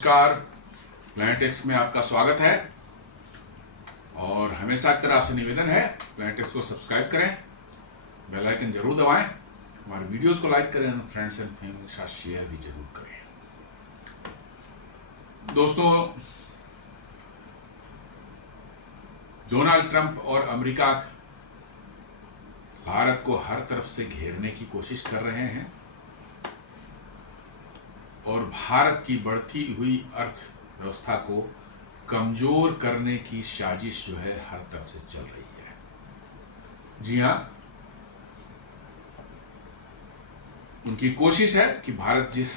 नमस्कार। Planet x में आपका स्वागत है और हमेशा की तरह आपसे निवेदन है प्लैनेट एक्स को सब्सक्राइब करें, बेल आइकन जरूर दबाएं, हमारे वीडियोस को लाइक करें, फ्रेंड्स एंड फैमिली के साथ शेयर भी जरूर करें। दोस्तों, डोनाल्ड ट्रंप और अमेरिका भारत को हर तरफ से घेरने की कोशिश कर रहे हैं और भारत की बढ़ती हुई अर्थव्यवस्था को कमजोर करने की साजिश जो है हर तरफ से चल रही है। जी हां, उनकी कोशिश है कि भारत जिस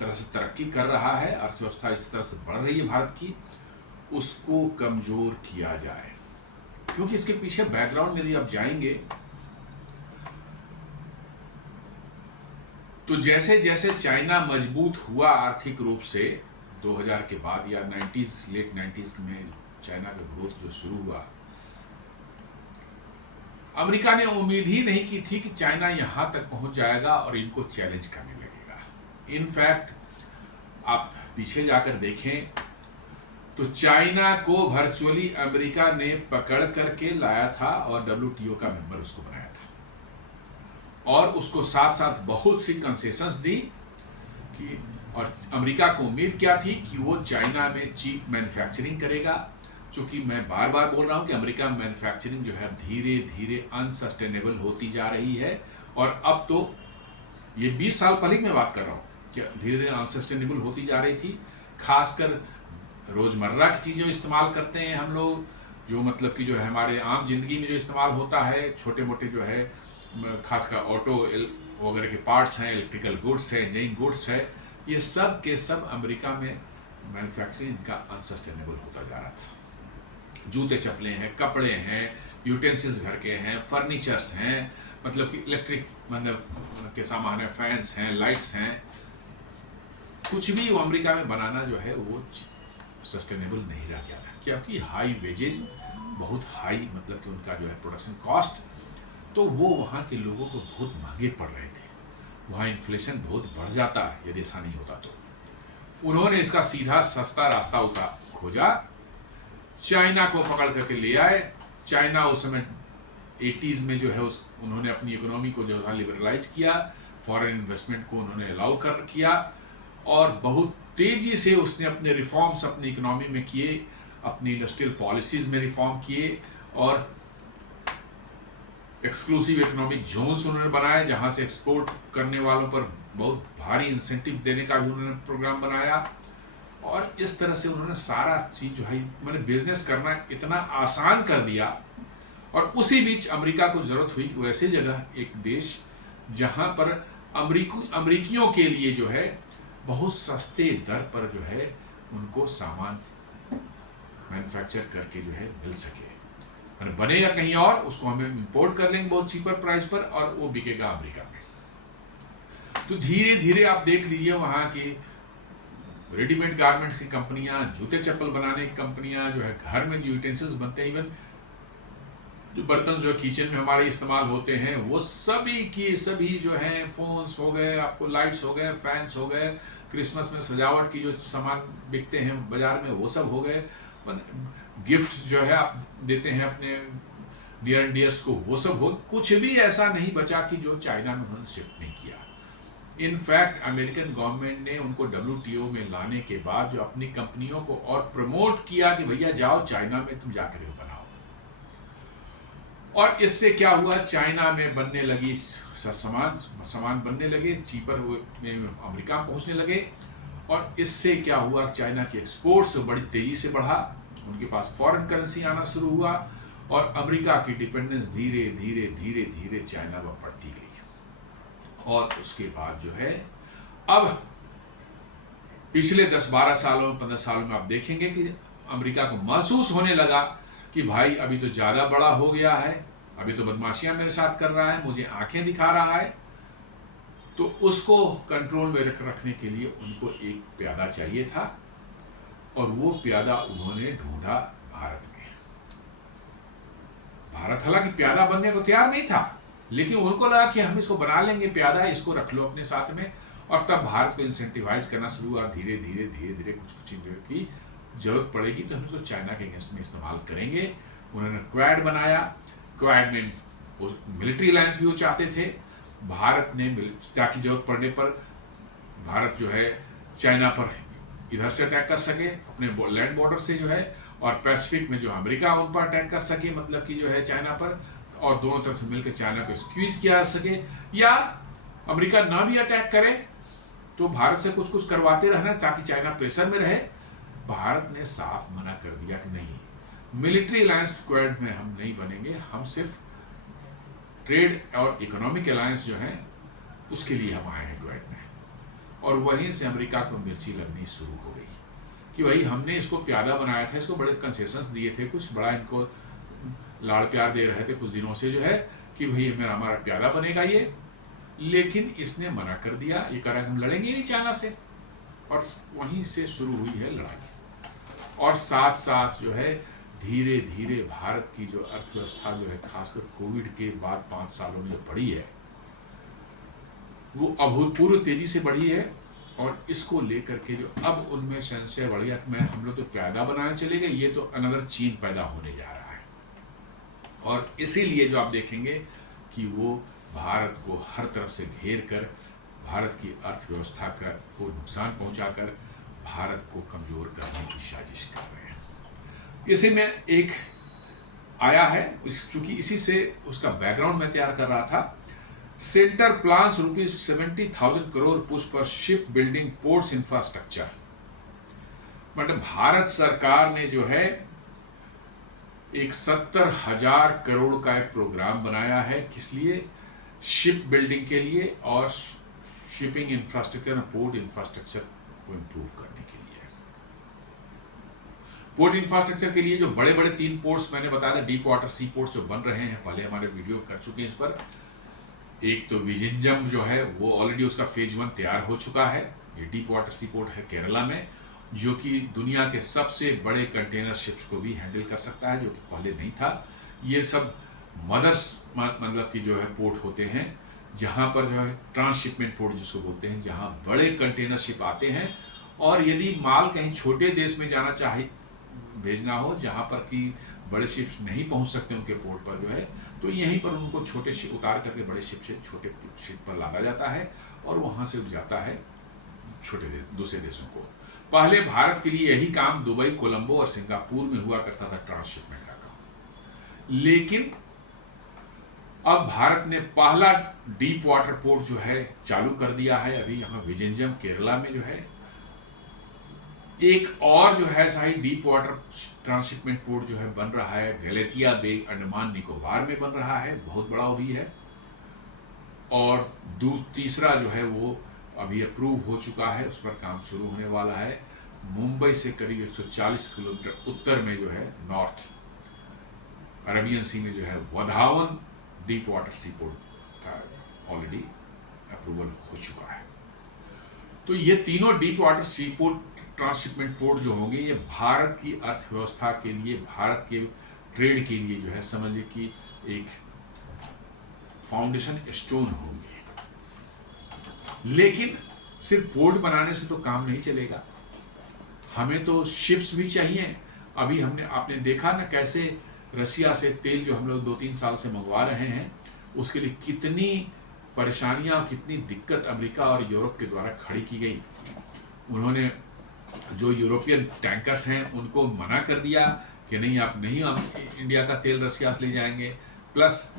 तरह से तरक्की कर रहा है, अर्थव्यवस्था जिस तरह से बढ़ रही है भारत की, उसको कमजोर किया जाए। क्योंकि इसके पीछे बैकग्राउंड यदि आप जाएंगे तो जैसे जैसे चाइना मजबूत हुआ आर्थिक रूप से 2000 के बाद या लेट 90s में चाइना का ग्रोथ जो शुरू हुआ, अमेरिका ने उम्मीद ही नहीं की थी कि चाइना यहां तक पहुंच जाएगा और इनको चैलेंज करने लगेगा। इनफैक्ट आप पीछे जाकर देखें तो चाइना को वर्चुअली अमेरिका ने पकड़ करके लाया था और WTO का मेंबर उसको बनाया था और उसको साथ साथ बहुत सी कंसेशंस दी कि, और अमेरिका को उम्मीद क्या थी कि वो चाइना में चीप मैन्युफैक्चरिंग करेगा। चूंकि मैं बार बार बोल रहा हूं कि अमेरिका में मैन्युफैक्चरिंग जो है धीरे धीरे अनसस्टेनेबल होती जा रही है और अब तो ये 20 साल पहले मैं बात कर रहा हूं कि धीरे धीरे अनसस्टेनेबल होती जा रही थी। खासकर रोजमर्रा की चीज़ें इस्तेमाल करते हैं हम लोग, जो मतलब कि जो है हमारे आम जिंदगी में जो इस्तेमाल होता है, छोटे मोटे जो है खासकर ऑटो वगैरह के पार्ट्स हैं, इलेक्ट्रिकल गुड्स हैं, इंजीनियरिंग गुड्स है, ये सब के सब अमेरिका में मैन्युफैक्चरिंग का अनसस्टेनेबल होता जा रहा था। जूते चप्पलें हैं, कपड़े हैं, यूटेंसिल्स घर के हैं, फर्नीचर्स हैं, मतलब कि इलेक्ट्रिक मतलब के सामान है, फैंस हैं, लाइट्स हैं, कुछ भी वो अमेरिका में बनाना जो है वो सस्टेनेबल नहीं रह गया था। क्योंकि हाई वेजेज, बहुत हाई मतलब कि उनका जो है प्रोडक्शन कॉस्ट, तो वो वहाँ के लोगों को बहुत महंगे पड़ रहे थे। वहाँ इन्फ्लेशन बहुत बढ़ जाता है यदि ऐसा नहीं होता तो। उन्होंने इसका सीधा सस्ता रास्ता खोजा, चाइना को पकड़ करके ले आए। चाइना उस समय 80s में जो है उन्होंने अपनी इकोनॉमी को जो है लिबरलाइज किया, फॉरेन इन्वेस्टमेंट को उन्होंने अलाउ किया और बहुत तेजी से उसने अपने रिफॉर्म्स अपनी इकोनॉमी में किए, अपनी इंडस्ट्रियल पॉलिसीज में रिफॉर्म किए और एक्सक्लूसिव इकोनॉमिक जोन्स उन्होंने बनाए जहां से एक्सपोर्ट करने वालों पर बहुत भारी इंसेंटिव देने का भी उन्होंने प्रोग्राम बनाया। और इस तरह से उन्होंने सारा चीज़ जो है मैंने बिजनेस करना इतना आसान कर दिया। और उसी बीच अमेरिका को ज़रूरत हुई कि वैसे जगह एक देश जहां पर अमरीकियों के लिए जो है बहुत सस्ते दर पर जो है उनको सामान मैन्युफैक्चर करके जो है मिल सके, बनेगा कहीं और, उसको हमें इंपोर्ट कर लेंगे बहुत चीपर प्राइस पर और वो बिकेगा अमेरिका में। तो धीरे धीरे आप देख लीजिए वहाँ की रेडीमेड गारमेंट्स की कंपनियां, जूते चप्पल बनाने की कंपनियां, जो है घर में जो यूटेंसिल्स बनते हैं, इवन जो बर्तन जो किचन में हमारे इस्तेमाल होते हैं, वो सभी की सभी जो हैं, फोन्स हो गए, आपको लाइट्स हो गए, फैंस हो गए, क्रिसमस में सजावट की जो सामान बिकते हैं बाजार में वो सब हो गए, गिफ्ट जो है आप देते हैं अपने डियर एंड डियर्स को, वो सब हो। कुछ भी ऐसा नहीं बचा कि जो चाइना में उन्होंने शिफ्ट नहीं किया। इनफैक्ट अमेरिकन गवर्नमेंट ने उनको WTO में लाने के बाद जो अपनी कंपनियों को और प्रमोट किया कि भैया जाओ चाइना में तुम जाकर बनाओ। और इससे क्या हुआ, चाइना में बनने लगी सामान बनने लगे, चीपर में अमेरिका में पहुंचने लगे और इससे क्या हुआ, चाइना की एक्सपोर्ट्स बड़ी तेजी से बढ़ा, उनके पास फॉरेन करेंसी आना शुरू हुआ और अमेरिका की डिपेंडेंस धीरे धीरे धीरे धीरे चाइना पर बढ़ती गई। और उसके बाद जो है अब पिछले 10-12 सालों 15 सालों में आप देखेंगे कि अमेरिका को महसूस होने लगा कि भाई अभी तो ज़्यादा बड़ा हो गया है, अभी तो बदमाशियां मेरे साथ कर रहा है, मुझे आंखें दिखा रहा है। तो उसको कंट्रोल में रखने के लिए उनको एक प्यादा चाहिए था और वो प्यादा उन्होंने ढूंढा भारत में। भारत हालांकि प्यादा बनने को तैयार नहीं था, लेकिन उनको लगा कि हम इसको बना लेंगे प्यादा, इसको रख लो अपने साथ में और तब भारत को इंसेंटिवाइज करना शुरू हुआ। धीरे धीरे धीरे धीरे कुछ कुछ चीज़ों की जरूरत पड़ेगी तो हम उसको चाइना के अगेंस्ट में इस्तेमाल करेंगे। उन्होंने क्वाड बनाया, क्वाड में वो मिलिट्री अलायंस भी वो चाहते थे। भारत ने ताकि जरूरत पड़ने पर भारत जो है चाइना पर इधर से अटैक कर सके अपने लैंड बॉर्डर से जो है, और पैसिफिक में जो अमेरिका उन पर अटैक कर सके, मतलब कि जो है चाइना पर, और दोनों तरफ से मिलकर चाइना को स्क्वीज किया जा सके, या अमेरिका ना भी अटैक करे तो भारत से कुछ कुछ करवाते रहना ताकि चाइना प्रेशर में रहे। भारत ने साफ मना कर दिया कि नहीं, मिलिट्री अलायंस क्वाड में हम नहीं बनेंगे, हम सिर्फ ट्रेड और इकोनॉमिक अलायंस जो है उसके लिए हम आए हैं क्वाड में। और वहीं से अमेरिका को मिर्ची लगनी शुरू हो गई कि भाई हमने इसको प्यादा बनाया था, इसको बड़े कंसेशंस दिए थे, कुछ बड़ा इनको लाड़ प्यार दे रहे थे कुछ दिनों से जो है कि भाई हमारा प्यादा बनेगा ये, लेकिन इसने मना कर दिया, ये कह रहा है हम लड़ेंगे नहीं चाइना से। और वहीं से शुरू हुई है लड़ाई। और साथ साथ जो है धीरे धीरे भारत की जो अर्थव्यवस्था जो है खासकर कोविड के बाद 5 सालों में बढ़ी है, वो अभूतपूर्व तेजी से बढ़ी है। और इसको लेकर के जो अब उनमें संशय बढ़ गया कि हम लोग तो प्यादा बनाने चले गए, ये तो अनदर चीन पैदा होने जा रहा है। और इसीलिए जो आप देखेंगे कि वो भारत को हर तरफ से घेर कर भारत की अर्थव्यवस्था को नुकसान पहुंचाकर भारत को कमजोर करने की साजिश कर रहे हैं। इसी में एक आया है, चूंकि इसी से उसका बैकग्राउंड मैं तैयार कर रहा था। सेंटर प्लान्स ₹70,000 करोड़ पुश पर शिप बिल्डिंग पोर्ट्स इंफ्रास्ट्रक्चर। मतलब भारत सरकार ने जो है एक 70,000 करोड़ का एक प्रोग्राम बनाया है, किस लिए? शिप बिल्डिंग के लिए और शिपिंग इंफ्रास्ट्रक्चर और पोर्ट इंफ्रास्ट्रक्चर को इम्प्रूव करने के लिए। पोर्ट इंफ्रास्ट्रक्चर के लिए जो बड़े बड़े 3 पोर्ट्स मैंने बताया था, डीप वाटर सी पोर्ट्स जो बन रहे हैं, पहले हमारे वीडियो कर चुके हैं इस पर। एक तो विजिंजम जो है वो ऑलरेडी उसका फेज 1 तैयार हो चुका है, ये डीप वाटर सी पोर्ट है केरला में, जो कि दुनिया के सबसे बड़े कंटेनर शिप्स को भी हैंडल कर सकता है, जो कि पहले नहीं था। ये सब मदर्स मतलब कि जो है पोर्ट होते हैं, जहाँ पर जो है ट्रांसशिपमेंट पोर्ट जिसको बोलते हैं, जहाँ बड़े कंटेनर शिप आते हैं। और यदि माल कहीं छोटे देश में जाना चाहे भेजना हो, जहाँ पर कि बड़े शिप्स नहीं पहुँच सकते उनके पोर्ट पर जो है, तो यहीं पर उनको छोटे शिप उतार करके बड़े शिप से छोटे शिप पर लादा जाता है और वहाँ से जाता है छोटे दूसरे देशों को। पहले भारत के लिए यही काम दुबई, कोलंबो और सिंगापुर में हुआ करता था, ट्रांसशिपमेंट का काम। लेकिन अब भारत ने पहला डीप वाटर पोर्ट जो है चालू कर दिया है अभी यहाँ विजिंजम केरला में जो है। एक और जो है शाही डीप वाटर ट्रांसशिपमेंट पोर्ट जो है बन रहा है गैलेथिया बे, अंडमान निकोबार में बन रहा है, बहुत बड़ा भी है। और तीसरा जो है वो अभी अप्रूव हो चुका है, उस पर काम शुरू होने वाला है। मुंबई से करीब 140 किलोमीटर उत्तर में जो है नॉर्थ अरबियन सी में जो है वधावन डीप वाटर सी पोर्ट का ऑलरेडी अप्रूवल हो चुका है। तो ये तीनों डीप वाटर सी पोर्ट ट्रांसशिपमेंट पोर्ट जो होंगे, ये भारत की अर्थव्यवस्था के लिए, भारत के ट्रेड के लिए जो है समझिए कि एक फाउंडेशन स्टोन होंगे। लेकिन सिर्फ पोर्ट बनाने से तो काम नहीं चलेगा, हमें तो शिप्स भी चाहिए। अभी आपने देखा ना कैसे रसिया से तेल जो हम लोग 2-3 साल से मंगवा रहे हैं, उसके लिए कितनी परेशानियां, कितनी दिक्कत अमेरिका और यूरोप के द्वारा खड़ी की गई। उन्होंने जो यूरोपियन टैंकर्स हैं उनको मना कर दिया कि नहीं, आप नहीं, हम इंडिया का तेल रसिया से ले जाएंगे। प्लस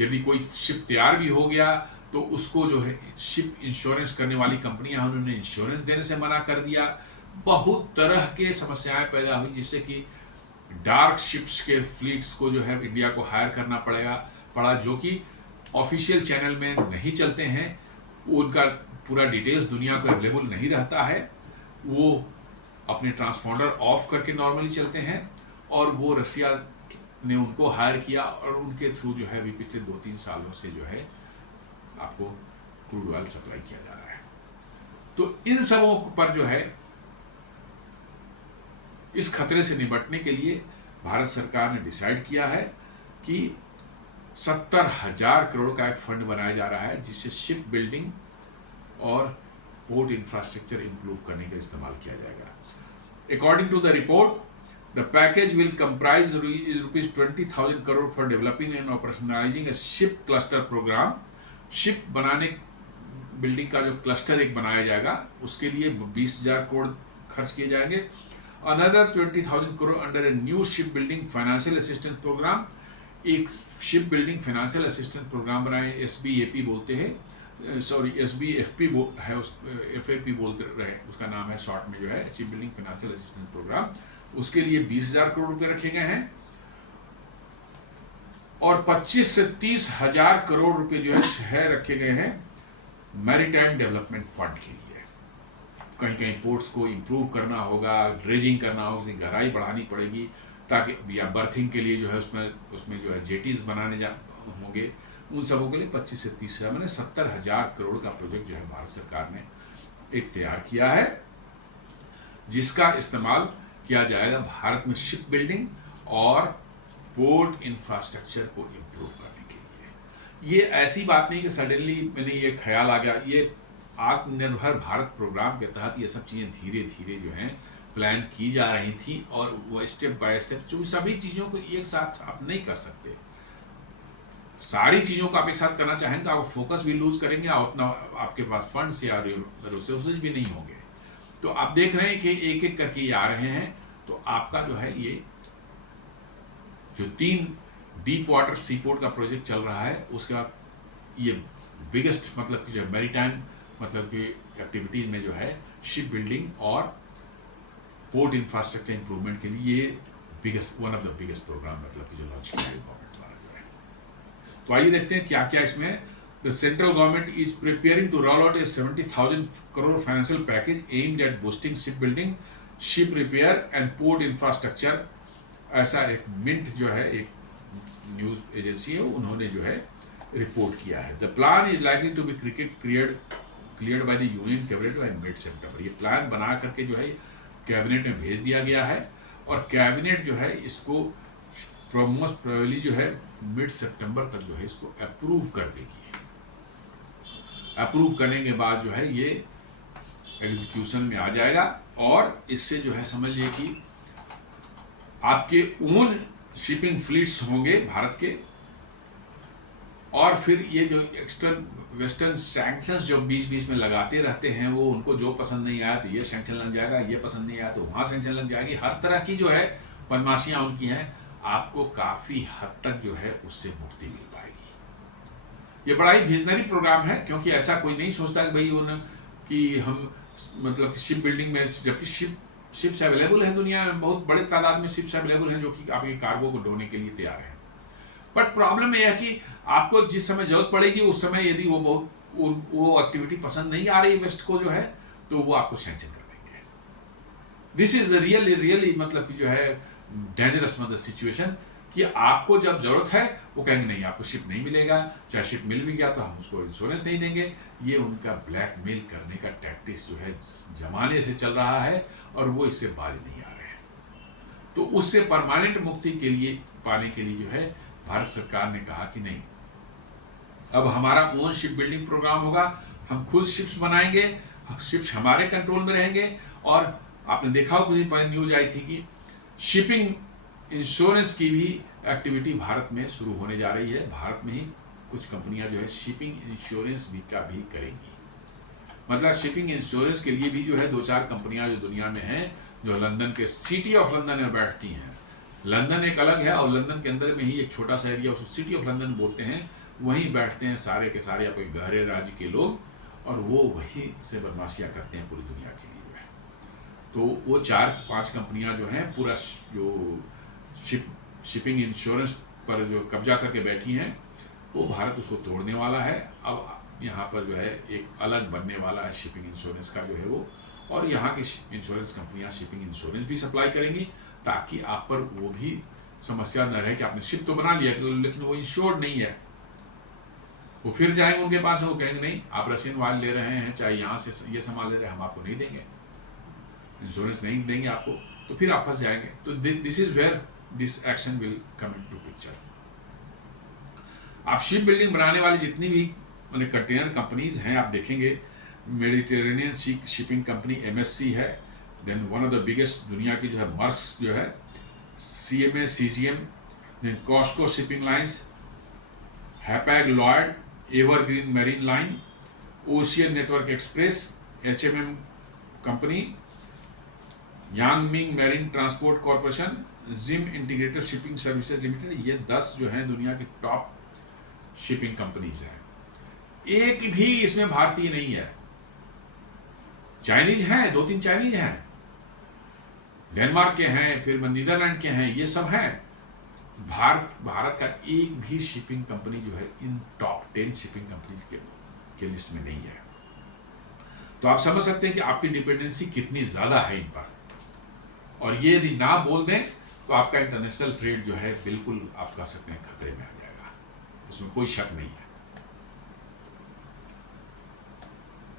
यदि कोई शिप तैयार भी हो गया तो उसको जो है शिप इंश्योरेंस करने वाली कंपनियां, उन्होंने इंश्योरेंस देने से मना कर दिया। बहुत तरह के समस्याएं पैदा हुई, जिससे कि डार्क शिप्स के फ्लीट्स को जो है इंडिया को हायर करना पड़ा, जो कि ऑफिशियल चैनल में नहीं चलते हैं, उनका पूरा डिटेल्स दुनिया को अवेलेबल नहीं रहता है। वो अपने ट्रांसपॉन्डर ऑफ करके नॉर्मली चलते हैं, और वो रसिया ने उनको हायर किया और उनके थ्रू जो है अभी पिछले 2-3 सालों से जो है आपको क्रूड ऑयल सप्लाई किया जा रहा है। तो इन सबों पर जो है इस खतरे से निपटने के लिए भारत सरकार ने डिसाइड किया है कि 70,000 करोड़ का एक फंड बनाया जा रहा है, जिससे शिप बिल्डिंग और पोर्ट इंफ्रास्ट्रक्चर इंप्रूव करने के लिए इस्तेमाल किया जाएगा। According to the report, the package will comprise rupees 20,000 crore for developing and operationalising a ship cluster programme. Ship बनाने, बिल्डिंग का जो क्लस्टर एक बनाया जाएगा उसके लिए 20,000 करोड़ खर्च किए जाएंगे। Another 20,000 crore under a new ship building financial assistance programme. एक ship building financial assistance programme बनाए, SBAP बोलते हैं, सॉरी SBFP है, उस FAP बोलते रहे, उसका नाम है शॉर्ट में जो है ship building financial assistance programme. उसके लिए 20,000 करोड़ रुपए रखे गए हैं और 25 से 30,000 करोड़ रुपए जो है रखे गए हैं मैरीटाइम डेवलपमेंट फंड के लिए। कहीं कहीं पोर्ट्स को इंप्रूव करना होगा, ड्रेजिंग करना होगा, गहराई बढ़ानी पड़ेगी ताकि, या बर्थिंग के लिए जो है उसमें जो है जेटीज बनाने होंगे, उन सबों के लिए 25 से 30,000 मैंने 70,000 करोड़ का प्रोजेक्ट जो है भारत सरकार ने एक तैयार किया है, जिसका इस्तेमाल किया जाएगा भारत में शिप बिल्डिंग और पोर्ट इंफ्रास्ट्रक्चर को इम्प्रूव करने के लिए। ये ऐसी बात नहीं कि सडनली मैंने ये ख्याल आ गया, ये आत्मनिर्भर भारत प्रोग्राम के तहत ये सब चीज़ें धीरे धीरे जो हैं प्लान की जा रही थी और वो स्टेप बाय स्टेप, जो सभी चीज़ों को एक साथ आप नहीं कर सकते। सारी चीज़ों को आप एक साथ करना चाहेंगे तो आप फोकस भी लूज करेंगे और उतना आपके पास फंड्स या रिसोर्सेज भी नहीं होंगे। तो आप देख रहे हैं कि एक एक करके ये आ रहे हैं, तो आपका जो है ये जो 3 डीप वाटर सी पोर्ट का प्रोजेक्ट चल रहा है, उसके बाद ये बिगेस्ट मतलब कि जो मैरीटाइम मतलब कि एक्टिविटीज में जो है शिप बिल्डिंग और पोर्ट इंफ्रास्ट्रक्चर इंप्रूवमेंट के लिए ये biggest, one of the biggest programme मतलब कि जो लॉन्च किया है गवर्नमेंट द्वारा जो है। तो आइए देखते हैं क्या क्या इसमें। The central government is preparing to roll out a 70,000 crore financial package aimed at boosting ship building, ship repair and port infrastructure. ऐसा एक मिंट जो है एक न्यूज एजेंसी है, उन्होंने जो है रिपोर्ट किया है। The plan is likely to be cleared by the union cabinet by mid September. ये प्लान बना करके जो है कैबिनेट में भेज दिया गया है और कैबिनेट जो है इसको मोस्ट प्रोबेबली जो है मिड सितंबर तक जो है इसको अप्रूव कर देगी। अप्रूव करने के बाद जो है ये एग्जीक्यूशन में आ जाएगा और इससे जो है समझ लिए कि आपके ओन शिपिंग फ्लीट्स होंगे भारत के, और फिर ये जो एक्सटर्न वेस्टर्न सैंक्शंस जो बीच बीच में लगाते रहते हैं, वो उनको जो पसंद नहीं आया तो ये सैंक्शन लग जाएगा, ये पसंद नहीं आया तो वहाँ सैंक्शन लग जाएगी। हर तरह की जो है बदमाशियाँ उनकी हैं, आपको काफ़ी हद तक जो है उससे मुक्ति मिल पाएगी। ये बड़ा ही विजनरी प्रोग्राम है, क्योंकि ऐसा कोई नहीं सोचता कि भाई कि हम मतलब शिप बिल्डिंग में, जबकि शिप्स अवेलेबल हैं दुनिया में, बहुत बड़े तादाद में शिप्स अवेलेबल हैं जो कि आपके कार्गो को ढोने के लिए तैयार हैं। बट प्रॉब्लम यह है कि आपको जिस समय जरूरत पड़ेगी उस समय यदि वो एक्टिविटी पसंद नहीं आ रही वेस्ट को जो है, तो वो आपको सैंक्शन कर देंगे। दिस इज रियली मतलब कि जो है डेंजरस मतलब सिचुएशन, कि आपको जब जरूरत है वो कहेंगे नहीं आपको शिप नहीं मिलेगा, चाहे शिप मिल भी गया तो हम उसको इंश्योरेंस नहीं देंगे। ये उनका ब्लैकमेल करने का टैक्टिक्स जो है जमाने से चल रहा है और वो इससे बाज नहीं आ रहे हैं। तो उससे परमानेंट मुक्ति के लिए पाने के लिए जो है भारत सरकार ने कहा कि नहीं, अब हमारा ओन शिप बिल्डिंग प्रोग्राम होगा, हम खुद शिप्स बनाएंगे, शिप्स हमारे कंट्रोल में रहेंगे। और आपने देखा हो कुछ न्यूज आई थी कि शिपिंग इंश्योरेंस की भी एक्टिविटी भारत में शुरू होने जा रही है। भारत में ही कुछ कंपनियां जो है शिपिंग इंश्योरेंस भी करेंगी। मतलब शिपिंग इंश्योरेंस के लिए भी जो है 2-4 कंपनियां जो दुनिया में हैं, जो लंदन के सिटी ऑफ लंदन में बैठती हैं। लंदन एक अलग है और लंदन के अंदर में ही एक छोटा सा एरिया, उसको सिटी ऑफ लंदन बोलते हैं, वहीं बैठते हैं सारे के सारे कोई गहरे राज्य के लोग, और वो वहीं से बदमाशियाँ करते हैं पूरी दुनिया के लिए जो है। तो वो 4-5 कंपनियां जो हैं पूरा जो शिपिंग इंश्योरेंस पर जो कब्जा करके बैठी हैं, वो भारत उसको तोड़ने वाला है। अब यहाँ पर जो है एक अलग बनने वाला है शिपिंग इंश्योरेंस का जो है वो, और यहाँ की इंश्योरेंस कंपनियां शिपिंग इंश्योरेंस भी सप्लाई करेंगी, ताकि आप पर वो भी समस्या न रहे कि आपने शिप तो बना लिया लेकिन वो इंश्योर्ड नहीं है। वो फिर जाएंगे उनके पास, वो कहेंगे नहीं आप रशियन वाल ले रहे हैं, चाहे यहाँ से ये सामान ले रहे हैं, हम आपको नहीं देंगे, इंश्योरेंस नहीं देंगे आपको, तो फिर आप फंस जाएंगे। तो this is where this action will come into picture. आप शिप बिल्डिंग बनाने वाली जितनी भी कंटेनर कंपनीज हैं, आप देखेंगे मेडिटेरेनियन शिपिंग कंपनी MSC है। Then one of the biggest दुनिया की जो है मर्क्स जो है, CMA CGM, then Cosco shipping lines, Hapag Lloyd, Evergreen Marine Line, Ocean Network Express, HMM company, Yang Ming Marine Transport Corporation, Zim Integrated Shipping Services Limited. ये 10 जो है दुनिया की टॉप शिपिंग कंपनीज हैं। एक भी इसमें भारतीय नहीं है। चाइनीज हैं, 2-3 चाइनीज हैं, डेनमार्क के हैं, फिर नीदरलैंड के हैं, ये सब हैं। भारत का एक भी शिपिंग कंपनी जो है इन टॉप 10 शिपिंग कंपनीज के लिस्ट में नहीं है। तो आप समझ सकते हैं कि आपकी डिपेंडेंसी कितनी ज्यादा है इन पर। और ये यदि ना बोल दें तो आपका इंटरनेशनल ट्रेड जो है बिल्कुल आप कह सकते हैं खतरे में आ जाएगा, उसमें कोई शक नहीं है।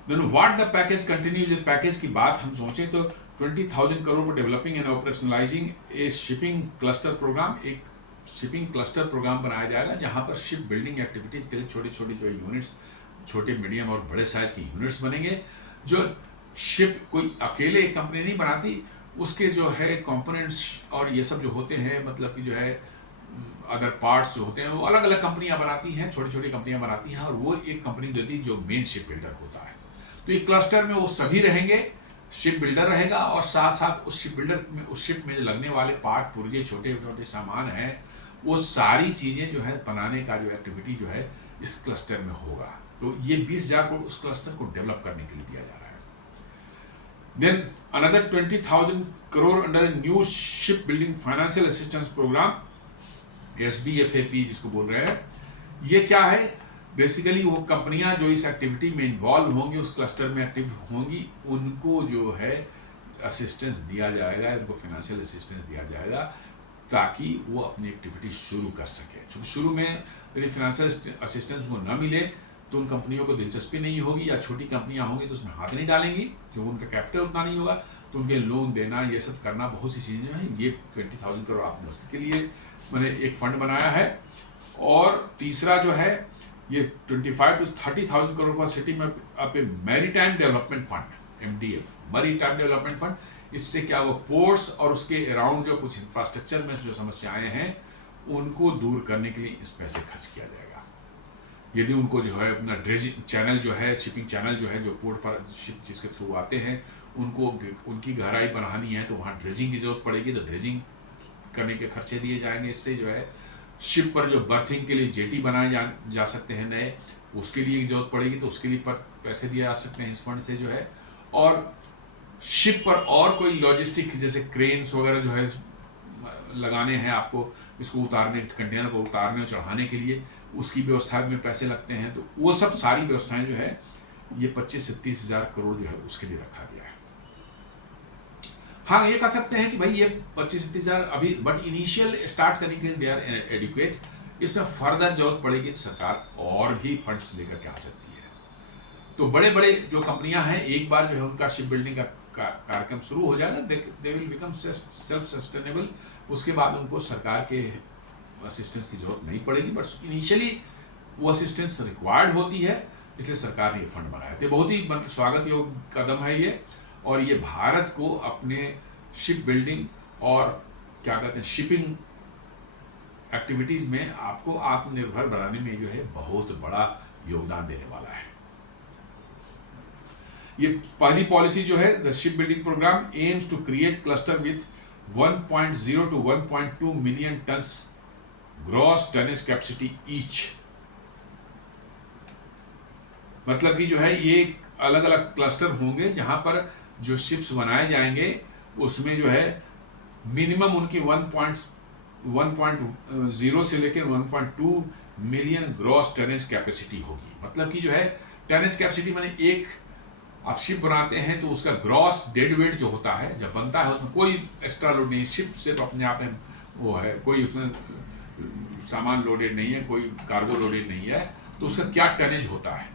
Then what the package continues. Package की बात हम सोचें तो 20,000 करोड़ पर developing and operationalising a shipping cluster programme. एक शिपिंग क्लस्टर प्रोग्राम बनाया जाएगा जहां पर शिप बिल्डिंग एक्टिविटीज के लिए छोटे छोटे जो यूनिट्स, छोटे मीडियम और बड़े साइज के यूनिट्स बनेंगे। जो शिप कोई अकेले एक कंपनी नहीं बनाती, उसके जो है कंपोनेंट्स और ये सब जो होते हैं, मतलब कि जो है अदर पार्ट्स जो होते हैं वो अलग अलग कंपनियां बनाती हैं, छोटी छोटी कंपनियां बनाती हैं, और वो एक कंपनी देती है जो मेन शिप बिल्डर होता है। तो ये क्लस्टर में वो सभी रहेंगे, शिप बिल्डर रहेगा और साथ साथ उस शिप बिल्डर में, उस शिप में लगने वाले पार्ट पुर्जे, छोटे छोटे सामान हैं, वो सारी चीजें जो है बनाने का जो एक्टिविटी जो है इस क्लस्टर में होगा। तो ये 20,000 करोड़ उस क्लस्टर को डेवलप करने के लिए दिया जा रहा है। Then another 20,000 crore under a new shipbuilding financial assistance program, SBFAP जिसको बोल रहे हैं। ये क्या है? बेसिकली वो कंपनियां जो इस एक्टिविटी में इन्वॉल्व होंगी, उस क्लस्टर में एक्टिव होंगी, उनको जो है असिस्टेंस दिया जाएगा, उनको फाइनेंशियल असिस्टेंस दिया जाएगा ताकि वो अपनी एक्टिविटी शुरू कर सके। शुरू में यदि फाइनेंशियल असिस्टेंस को न मिले तो उन कंपनियों को दिलचस्पी नहीं होगी, या छोटी कंपनियां होंगी तो उसमें हाथ नहीं डालेंगी क्योंकि उनका कैपिटल उतना नहीं होगा, तो उनके लोन देना, ये सब करना, बहुत सी चीज़ें जो हैं। ये 20,000 करोड़ आपने उसके लिए मैंने एक फंड बनाया है। और तीसरा जो है ये 25 to 30,000 करोड़ का सिटी में आप maritime development fund, MDF, maritime development fund. इससे क्या वो पोर्ट्स और उसके अराउंड जो कुछ इंफ्रास्ट्रक्चर में जो समस्याएं हैं उनको दूर करने के लिए इस पैसे खर्च किया जाएगा। यदि उनको जो है अपना ड्रेजिंग चैनल जो है, शिपिंग चैनल जो है, जो पोर्ट पर शिप जिसके थ्रू आते हैं, उनको उनकी गहराई बढ़ानी है तो वहाँ ड्रेजिंग की जरूरत पड़ेगी, तो ड्रेजिंग करने के खर्चे दिए जाएंगे। इससे जो है शिप पर जो बर्थिंग के लिए जेटी बनाए जा सकते हैं नए, उसके लिए जरूरत पड़ेगी, तो उसके लिए पैसे दिए जा सकते हैं इस फंड से जो है। और शिप पर और कोई लॉजिस्टिक जैसे क्रेन्स वगैरह जो है लगाने हैं आपको, इसको उतारने, कंटेनर को उतारने और चढ़ाने के लिए, उसकी व्यवस्था में पैसे लगते हैं। तो वो सब सारी व्यवस्थाएं जो है ये 25 से 30,000 करोड़ जो है उसके लिए रखा गया है। हाँ, ये कह सकते हैं कि भाई ये 25 से 30,000 अभी, बट इनिशियल स्टार्ट करने के लिए दे आर एडिक्वेट। इसमें फर्दर जरूरत पड़ेगी तो सरकार और भी फंड्स लेकर के आ सकती है। तो बड़े बड़े जो कंपनियां हैं, एक बार जो है उनका शिप बिल्डिंग का कार्यक्रम शुरू हो जाएगा, they will become self sustainable. उसके बाद उनको सरकार के असिस्टेंस की जरूरत नहीं पड़ेगी, बट इनिशियली वो असिस्टेंस रिक्वायर्ड होती है, इसलिए सरकार ने ये फंड बनाया था। बहुत ही स्वागत योग्य कदम है ये, और ये भारत को अपने शिप बिल्डिंग और क्या कहते हैं शिपिंग एक्टिविटीज में आपको आत्मनिर्भर बनाने में जो है बहुत बड़ा योगदान देने वाला है। ये पहली पॉलिसी जो है, the ship building programme aims to create cluster with 1.0 to 1.2 million tons gross tonnage capacity each. मतलब कि जो है ये अलग अलग क्लस्टर होंगे जहां पर जो शिप्स बनाए जाएंगे उसमें जो है मिनिमम उनकी 1.0 से लेकर 1.2 मिलियन ग्रॉस टनेज कैपेसिटी होगी। मतलब कि जो है टनेज कैपेसिटी माने एक आप शिप बनाते हैं तो उसका ग्रॉस डेड वेट जो होता है जब बनता है उसमें कोई एक्स्ट्रा लोड नहीं, शिप सिर्फ अपने आप में वो है, कोई उसमें सामान लोडेड नहीं है, कोई कार्गो लोडेड नहीं है, तो उसका क्या टनेज होता है,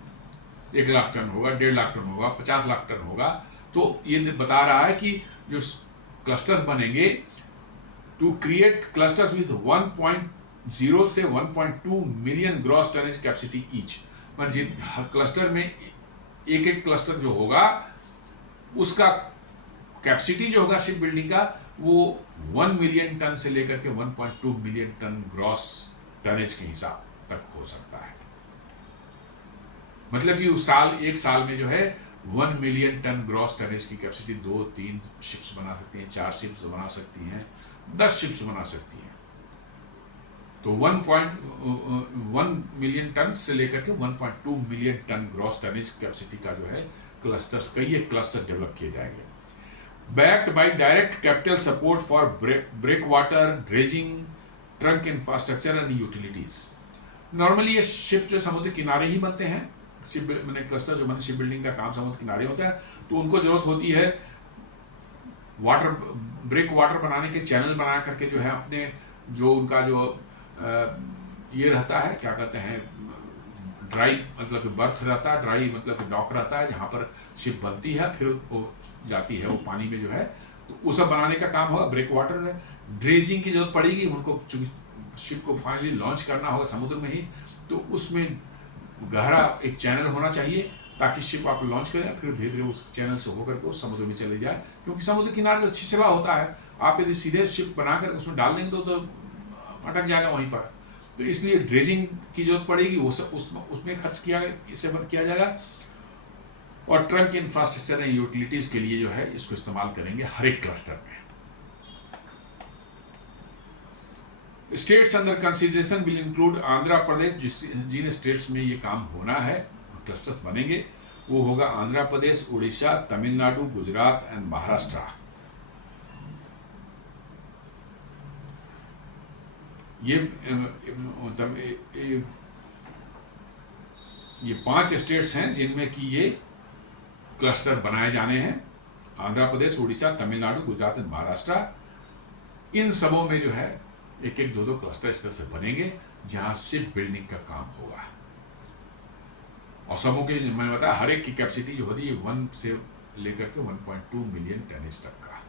1 लाख टन होगा, 1.5 लाख टन होगा, 50 लाख टन होगा। तो ये बता रहा है कि जो क्लस्टर्स बनेंगे, टू क्रिएट क्लस्टर्स विद 1.0 से 1.2 million gross tonnage capacity each. मतलब क्लस्टर में एक एक क्लस्टर जो होगा उसका कैपेसिटी जो होगा शिप बिल्डिंग का वो 1 मिलियन टन से लेकर के 1.2 मिलियन टन ग्रॉस टनेज के हिसाब तक हो सकता है। मतलब कि उस एक साल में जो है 1 मिलियन टन ग्रॉस टनेज की कैपेसिटी 2-3 शिप्स बना सकती हैं, 4 शिप्स बना सकती हैं, 10 शिप्स बना सकती हैं। तो 1.1 मिलियन टन से लेकर के 1.2 million ton gross tonnage capacity का जो है क्लस्टर्स, कई एक क्लस्टर डेवलप किए जाएंगे। Backed by direct capital support for break water, dredging, trunk infrastructure and utilities. Normally ये शिप जो समुद्र किनारे ही बनते हैं, शिप मैंने क्लस्टर जो मैंने शिप बिल्डिंग का काम समुद्र किनारे होता है, तो उनको जरूरत होती है वाटर, ब्रेक वाटर बनाने के चैनल बना करके जो है अपने जो उनका जो ये रहता है, क्या कहते हैं, ड्राई मतलब कि बर्थ रहता है, ड्राई मतलब कि डॉक रहता है जहाँ पर शिप बनती है, फिर वो जाती है वो पानी में जो है, तो वो सब बनाने का काम होगा। ब्रेक वाटर है, ड्रेजिंग की जरूरत पड़ेगी उनको, चूंकि शिप को फाइनली लॉन्च करना होगा समुद्र में ही, तो उसमें गहरा एक चैनल होना चाहिए ताकि शिप आप लॉन्च करें, फिर धीरे धीरे उस चैनल से होकर के उस समुद्र में चले जाए, क्योंकि समुद्र किनारे तो छिछला होता है, आप यदि सीधे शिप बनाकर उसमें डाल देंगे तो अटक जाएगा वहीं पर। तो इसलिए ड्रेजिंग की जरूरत पड़ेगी, वो सब उसमें खर्च किया जाएगा। और ट्रंक इंफ्रास्ट्रक्चर एंड यूटिलिटीज के लिए जो है इसको इस्तेमाल करेंगे हर एक क्लस्टर में। States under consideration will include Andhra Pradesh, जिन स्टेट्स में ये काम होना है, क्लस्टर्स बनेंगे, वो होगा आंध्र प्रदेश, उड़ीसा, तमिलनाडु, गुजरात एंड महाराष्ट्र। ये 5 स्टेट्स हैं जिनमें कि ये क्लस्टर बनाए जाने हैं, आंध्र प्रदेश, उड़ीसा, तमिलनाडु, गुजरात एंड महाराष्ट्र। इन सबों में जो है एक एक 2-2 क्लस्टर इस तरह से बनेंगे जहां शिप बिल्डिंग का काम होगा। और सबों के मैंने बताया हर एक की कैपेसिटी जो होती है 1 से लेकर के 1.2 मिलियन टनेज तक का,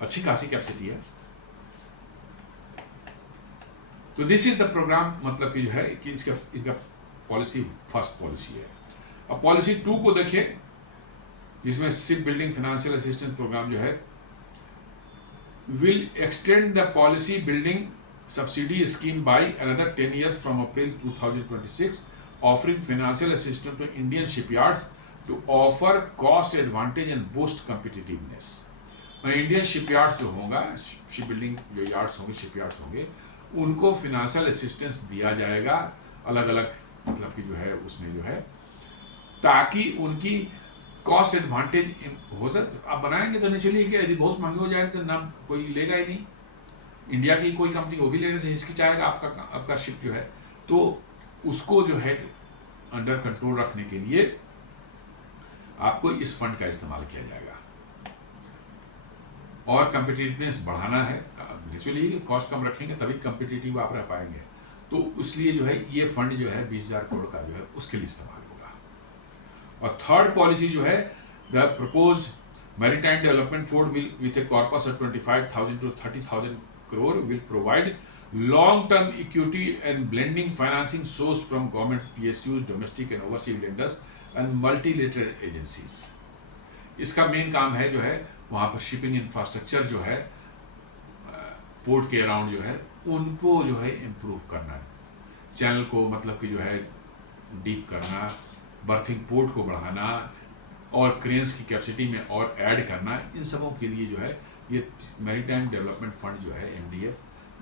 अच्छी खासी कैपेसिटी है। तो दिस इज द प्रोग्राम, मतलब कि जो है कि इनका पॉलिसी, फर्स्ट पॉलिसी है। अब पॉलिसी 2 को देखिए, जिसमें ship building financial assistance programme जो है will extend the policy building subsidy scheme by another 10 years from April 2026, offering financial assistance to Indian shipyards to offer cost advantage and boost competitiveness. Indian shipyards जो होगा, ship building जो yards होंगे, shipyards होंगे, उनको financial assistance दिया जाएगा अलग अलग, मतलब कि जो है उसमें जो है, ताकि उनकी कॉस्ट एडवांटेज हो सके। आप बनाएंगे तो नेचुरली कि यदि बहुत महंगे हो जाए तो ना कोई लेगा ही नहीं, इंडिया की कोई कंपनी वो भी लेने से हिचकिचाएगा आपका शिप जो है, तो उसको जो है अंडर कंट्रोल रखने के लिए आपको इस फंड का इस्तेमाल किया जाएगा। और कम्पिटिटिवनेस बढ़ाना है, नेचुरली कॉस्ट कम रखेंगे तभी कम्पिटिटिव आप रह पाएंगे, तो इसलिए जो है ये फंड जो है 20,000 करोड़ का जो है उसके लिए इस्तेमाल होगा। और थर्ड पॉलिसी जो है, the proposed maritime development fund will with A corpus of 25,000 to 30,000 crore will provide long-term equity and blending financing sourced from government PSUs, domestic and overseas lenders and multilateral agencies। इसका main काम है जो है वहाँ पर shipping infrastructure जो है port के अराउंड जो है उनको जो है इम्प्रूव करना, चैनल को मतलब कि जो है डीप करना, बर्थिंग पोर्ट को बढ़ाना और क्रेन्स की कैपेसिटी में और ऐड करना, इन सबों के लिए जो है ये मैरीटाइम डेवलपमेंट फंड जो है MDF,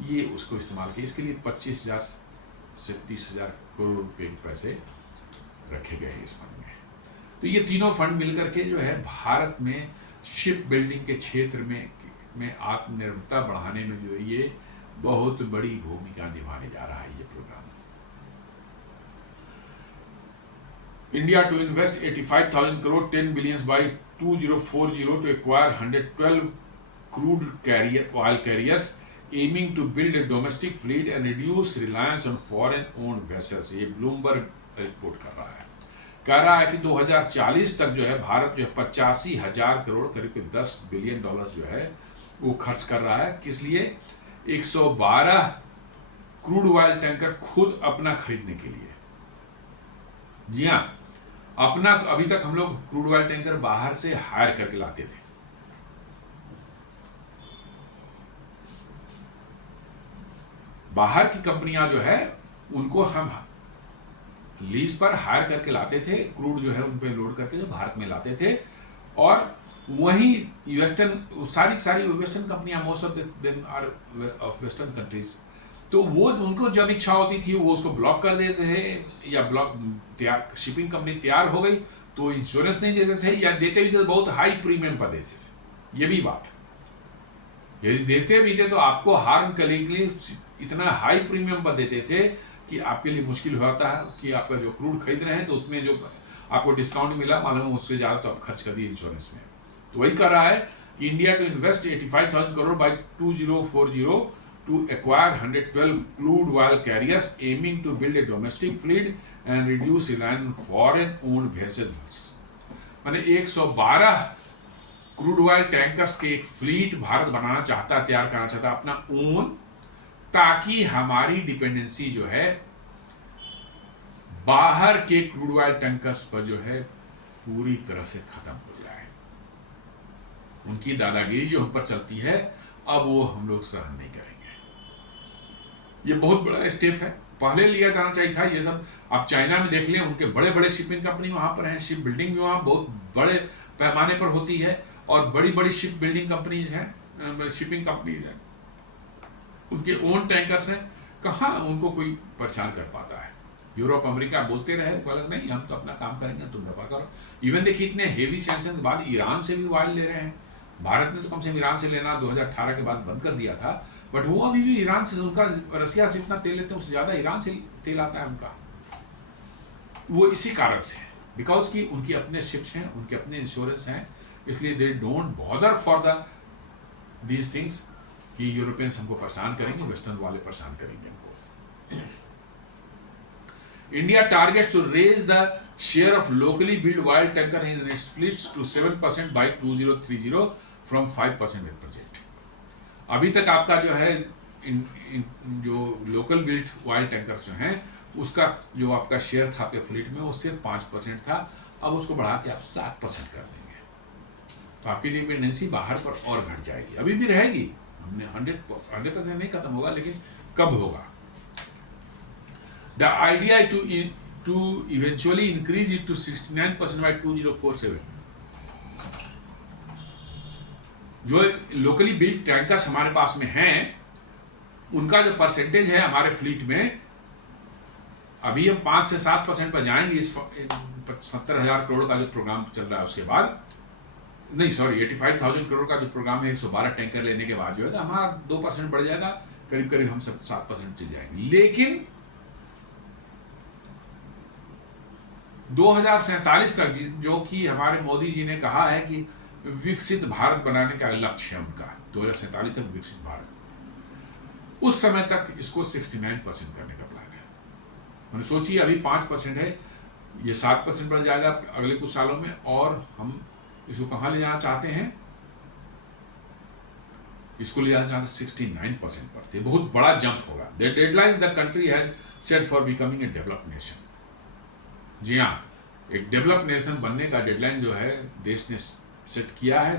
ये उसको इस्तेमाल किया। इसके लिए 25,000 से 30,000 करोड़ रुपए के पैसे रखे गए हैं इस फंड में। तो ये तीनों फंड मिलकर के जो है भारत में शिप बिल्डिंग के क्षेत्र में आत्मनिर्भरता बढ़ाने में जो है ये बहुत बड़ी भूमिका निभाने जा रहा है ये programme. India to invest 85,000 crore 10 billion by 2040 to acquire 112 crude oil carriers, aiming to build a domestic fleet and reduce reliance on foreign owned vessels। ये ब्लूमबर्ग रिपोर्ट कर रहा है, कह रहा है कि 2040 तक जो है भारत जो है 85,000 करोड़ करीब 10 बिलियन डॉलर जो है वो खर्च कर रहा है। किस लिए? 112 क्रूड ऑयल टैंकर खुद अपना खरीदने के लिए। जी हाँ, अपना अभी तक हम लोग क्रूड ऑयल टैंकर बाहर से हायर करके लाते थे। बाहर की कंपनियां जो है उनको हम लीज पर हायर करके लाते थे, क्रूड जो है उन पे लोड करके जो भारत में लाते थे, और वही वेस्टर्न सारी वेस्टर्न कंपनियां, most of them are of western countries, तो वो उनको जब इच्छा होती थी वो उसको ब्लॉक कर देते थे, या ब्लॉक तैयार शिपिंग कंपनी तैयार हो गई तो इंश्योरेंस नहीं देते थे, या देते भी थे तो बहुत हाई प्रीमियम पर देते थे। ये भी बात है, यदि देते भी थे तो आपको हार्म करने के लिए इतना हाई प्रीमियम पर देते थे कि आपके लिए मुश्किल हो जाता है कि आपका जो क्रूड खरीद रहे हैं तो उसमें जो आपको डिस्काउंट मिला मालूम उससे ज़्यादा तो आप खर्च कर दिए इंश्योरेंस में। तो वही कर रहा है कि India to invest 85,000 crore by 2040 to acquire 112 crude oil carriers, aiming to build a domestic fleet and reduce reliance on foreign-owned vessels। माने 112 क्रूड ऑयल टैंकर्स के एक फ्लीट भारत बनाना चाहता, तैयार करना चाहता अपना ओन, ताकि हमारी डिपेंडेंसी जो है बाहर के क्रूड ऑयल टैंकर्स पर जो है पूरी तरह से खत्म हो जाए। उनकी दादागिरी जो हम पर चलती है अब वो हम लोग सहन नहीं करेंगे। ये बहुत बड़ा स्टेप है, पहले लिया जाना चाहिए था ये सब। आप चाइना में देख लें, उनके बड़े बड़े शिपिंग कंपनी वहां पर हैं, शिप बिल्डिंग भी वहां बहुत बड़े पैमाने पर होती है, और बड़ी बड़ी शिप बिल्डिंग कंपनीज हैं, शिपिंग कंपनीज हैं, उनके ओन टैंकर्स हैं, कहाँ उनको कोई परेशान कर पाता है। यूरोप अमेरिका बोलते रहे, बोला नहीं हम तो अपना काम करेंगे, तुम दफा करो। इवन देखिए इतने हेवी सैंक्शन के बाद ईरान से भी ऑयल ले रहे हैं। भारत ने तो कम से कम ईरान से लेना 2018 के बाद बंद कर दिया था, बट वो अभी भी ईरान से, उनका रसिया से जितना तेल लेते हैं उससे ज़्यादा ईरान से तेल आता है उनका। वो इसी कारण से है, बिकॉज कि उनकी अपने शिप्स हैं, उनके अपने इंश्योरेंस हैं, इसलिए they don't bother for these things कि यूरोपियंस हमको परेशान करेंगे, वेस्टर्न वाले परेशान करेंगे हमको। India targets to raise the share of locally built oil tanker in its fleets to 7% by 2030 from 5% at present। अभी तक आपका जो है जो लोकल बिल्ट ऑयल टैंकर जो हैं उसका जो आपका शेयर था आपके फ्लीट में वो सिर्फ 5% था, अब उसको बढ़ा के आप 7% कर देंगे, तो आपकी डिपेंडेंसी बाहर पर और घट जाएगी। अभी भी रहेगी, हमने 100% नहीं खत्म होगा, लेकिन कब होगा। The idea is to eventually increase it to 69% by 2047। जो लोकली बिल्ट टैंकर्स हमारे पास में हैं उनका जो परसेंटेज है हमारे फ्लीट में, अभी हम 5 से 7% पर जाएंगे इस 70,000 करोड़ का जो प्रोग्राम चल रहा है उसके बाद, नहीं सॉरी 85,000 करोड़ का जो प्रोग्राम है 112 टैंकर लेने के बाद जो है तो हमारा 2% बढ़ जाएगा, करीब करीब हम सब 7% चल जाएंगे। लेकिन 2047 तक जो कि हमारे मोदी जी ने कहा है कि विकसित भारत बनाने का लक्ष्य है उनका, 2047 तक विकसित भारत, उस समय तक इसको 69% करने का प्लान है। मैंने सोचिए अभी 5% है, ये 7% बढ़ जाएगा अगले कुछ सालों में, और हम इसको कहाँ ले जाना चाहते हैं, इसको ले जाना चाहते 69% पर थे। बहुत बड़ा जंप होगा। The deadline the country has set for becoming a developed nation. जी हाँ, एक डेवलप नेशन बनने का डेडलाइन जो है देश ने सेट किया है